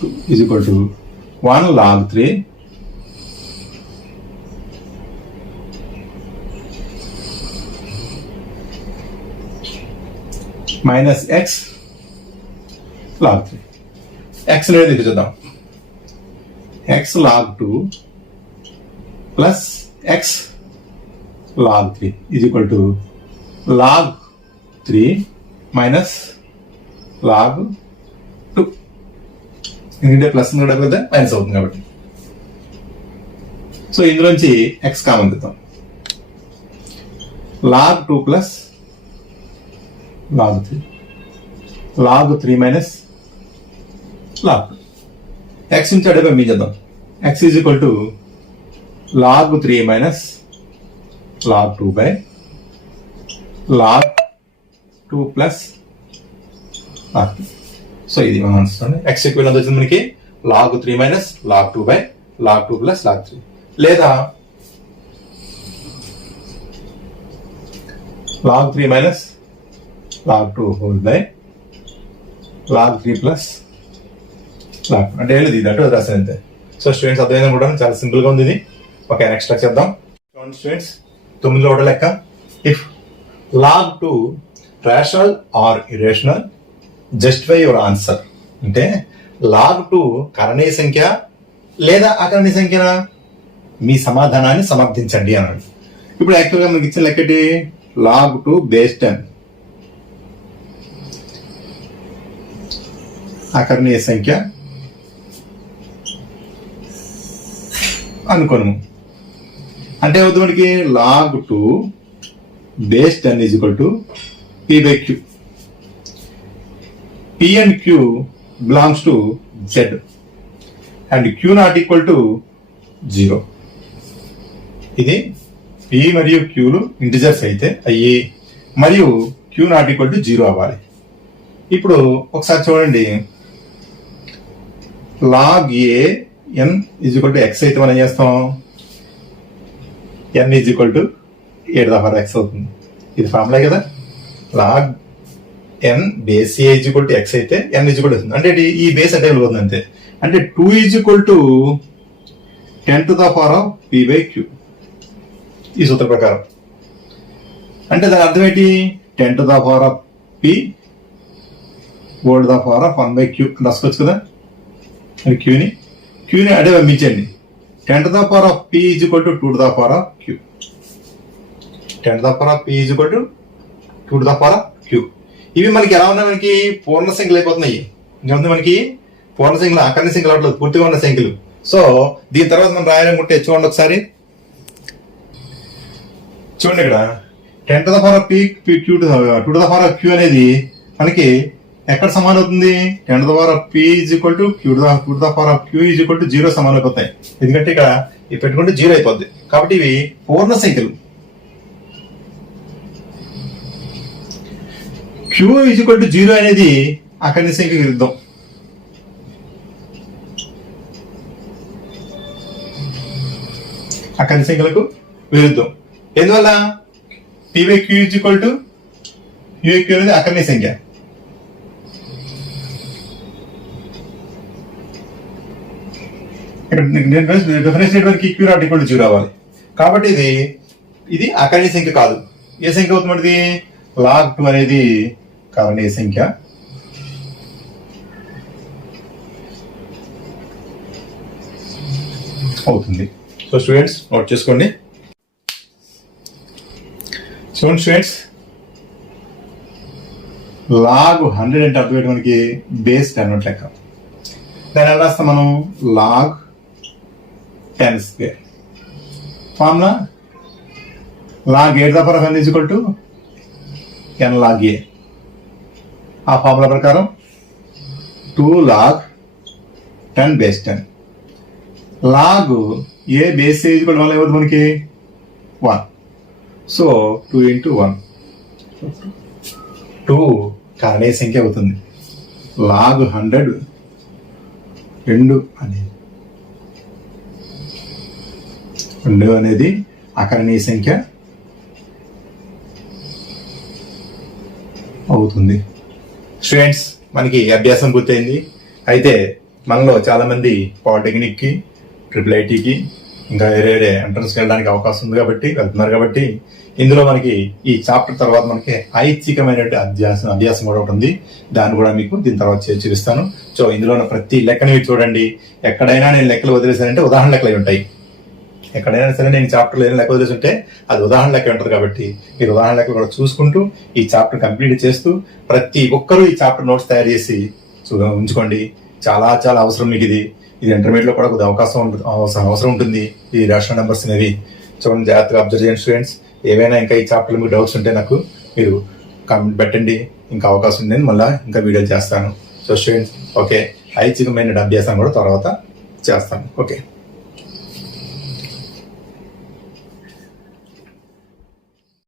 2 is equal to 1 log 3 minus x log 3. x అనేది తీసుకుందాం. x log 2 plus x log 3 is equal to log 3 minus log 2. ఎందుకంటే plus కూడా కదా minus అవుతుంది కాబట్టి. So ఇందులోంచి x కామన్ తీద్దాం. log 2 plus log 3. log 3 minus log 2. x నుంచి అడే పంపించేద్దాం. x is equal to log 3 minus log 2 by log 2 plus log 2. So ఇది మనం అనుకోండి. x ఈక్వల్ ఎంత వచ్చింది మనకి? log 3 minus log 2 by log 2 plus log 3. లేదా log 3 minus log 2 whole by log 3 plus log 2. అంటే ఇది అటు రాసాను అంతే. సో స్టూడెంట్స్ అర్థమైంది కూడా చాలా సింపుల్ గా ఉంది ఇది. ఓకే, నెక్స్ట్ లెక్క చేద్దాం. చూడండి స్టూడెంట్స్, 9లో ఒకటో లెక్క. If log 2 rational or irrational justify your answer. అంటే log 2 కరణీయ సంఖ్య లేదా అకరణీయ సంఖ్యనా, మీ సమాధానాన్ని సమర్థించండి అన్నాడు. ఇప్పుడు యాక్చువల్గా మనకి ఇచ్చిన లెక్కటి log 2 బేస్ 10 అకరణీయ సంఖ్య అనుకోను. అంటే అవుతుంది మనకి log 2 base 10 is equal to p by q. p and q belongs to z and q not equal to 0. ఇది p మరియు q లు ఇంటిజర్స్ అయితే అయ్యి మరియు q not equal to 0 అవ్వాలి. ఇప్పుడు ఒకసారి చూడండి, log a n is equal to x అయితే మనం ఏం చేస్తాం? n is equal to 8 x అవుతుంది. ఇది ఫార్ములా కదా. log n base a is equal to x అయితే n is equal to అంటే ఈ బేస్ అంటే అవుతుంది అంతే. అంటే 2 is equal to 10 to the power of p by q ఈ సూత్ర ప్రకారం. అంటే దాని అర్థం ఏంటి? 10 to the power of p whole to the power of 1 by q రాసుకోవచ్చు కదా. మరి క్యూని అడే పంపించండి. 10 to the power of p is equal to 2 to the power of q. 10 to the power of p is equal to 2 to the power of q. ఇవి మనకి ఎలా ఉన్నాయి? మనకి పూర్ణ సంఖ్యలు అయిపోతున్నాయి. ఇంకేముంది మనకి? పూర్ణ సంఖ్యలు, అకర్ణ సంఖ్యలు అవట్లేదు, పూర్తిగా ఉన్న సంఖ్యలు. సో దీని తర్వాత మనం రాయాలనుకుంటే చూడండి ఒకసారి. చూడండి ఇక్కడ 10 to the power of p q to 2 to the power of q అనేది మనకి ఎక్కడ సమానం అవుతుంది? 10 to the power of p is equal to q to the power of q is equal to 0 సమానం అయిపోతాయి. ఎందుకంటే ఇక్కడ ఇవి పెట్టుకుంటే 0 అయిపోద్ది. కాబట్టి ఇవి పూర్ణ సంఖ్యలు. q is equal to 0 అనేది అకర్ణ సంఖ్య విరుద్ధం. అకర్ణ సంఖ్యలకు విరుద్ధం. ఎందువల్ల? p by q is equal to q అనేది అకర్ణ సంఖ్య. Definition q not equal to 0 అవ్వాలి. కాబట్టి ఇది అకర్ణ సంఖ్య కాదు. ఏ సంఖ్య అవుతుంది? log 2 అనేది కరణీయ సంఖ్య. అవుతుంది. సో స్టూడెంట్స్ నోట్ చేసుకోండి. చూడండి స్టూడెంట్స్, log 100 అంటే అర్థం మనకి బేస్ 10 లెక్క. దాన్ని ఎలా రాస్తాం మనం? log 10 square. Formula log 8 to the power of n is equal to n log a. ఆ ఫార్ములా ప్రకారం 2 log 10 base 10. log a base is equal 1 ఏమవుతుంది మనకి? 1. సో 2 into 1 2 కారణీయ సంఖ్య అవుతుంది. లాగ్ 100 2 అనేది అకరణీయ సంఖ్య అవుతుంది. స్టూడెంట్స్, మనకి అభ్యాసం పూర్తయింది. అయితే మనలో చాలా మంది పాలిటెక్నిక్ కి, ట్రిపుల్ ఐటీకి, ఇంకా వేరే ఎంట్రన్స్కి వెళ్ళడానికి అవకాశం ఉంది కాబట్టి వెళ్తున్నారు. కాబట్టి ఇందులో మనకి ఈ చాప్టర్ తర్వాత మనకి ఐచ్ఛికమైన అభ్యాసం కూడా ఒకటి ఉంది. దాన్ని కూడా మీకు దీని తర్వాత చేసి చూపిస్తాను. సో ఇందులో ఉన్న ప్రతి లెక్కని మీరు చూడండి. ఎక్కడైనా నేను లెక్కలు వదిలేసానంటే ఉదాహరణ లెక్కలు అయి ఉంటాయి. ఎక్కడైనా సరే నేను చాప్టర్లో ఏదైనా లెక్క వదిలేసి ఉంటే అది ఉదాహరణ లెక్క ఉంటుంది. కాబట్టి మీరు ఉదాహరణ లెక్కలు కూడా చూసుకుంటూ ఈ చాప్టర్ కంప్లీట్ చేస్తూ ప్రతి ఒక్కరూ ఈ చాప్టర్ నోట్స్ తయారు చేసి ఉంచుకోండి. చాలా చాలా అవసరం మీకు ఇది ఇంటర్మీడియట్ లో కూడా కొద్దిగా అవసరం ఉంటుంది. ఈ రేషనల్ నెంబర్స్ అనేవి చూడండి, జాగ్రత్తగా అబ్జర్వ్ చేయండి స్టూడెంట్స్. ఏవైనా ఇంకా ఈ చాప్టర్ మీకు డౌట్స్ ఉంటే నాకు మీరు కామెంట్ పెట్టండి. ఇంకా అవకాశం ఉంది నేను మళ్ళీ ఇంకా వీడియోలు చేస్తాను. సో స్టూడెంట్స్, ఓకే, ఐచ్ఛికమైన అభ్యాసం కూడా తర్వాత చేస్తాను. ఓకే.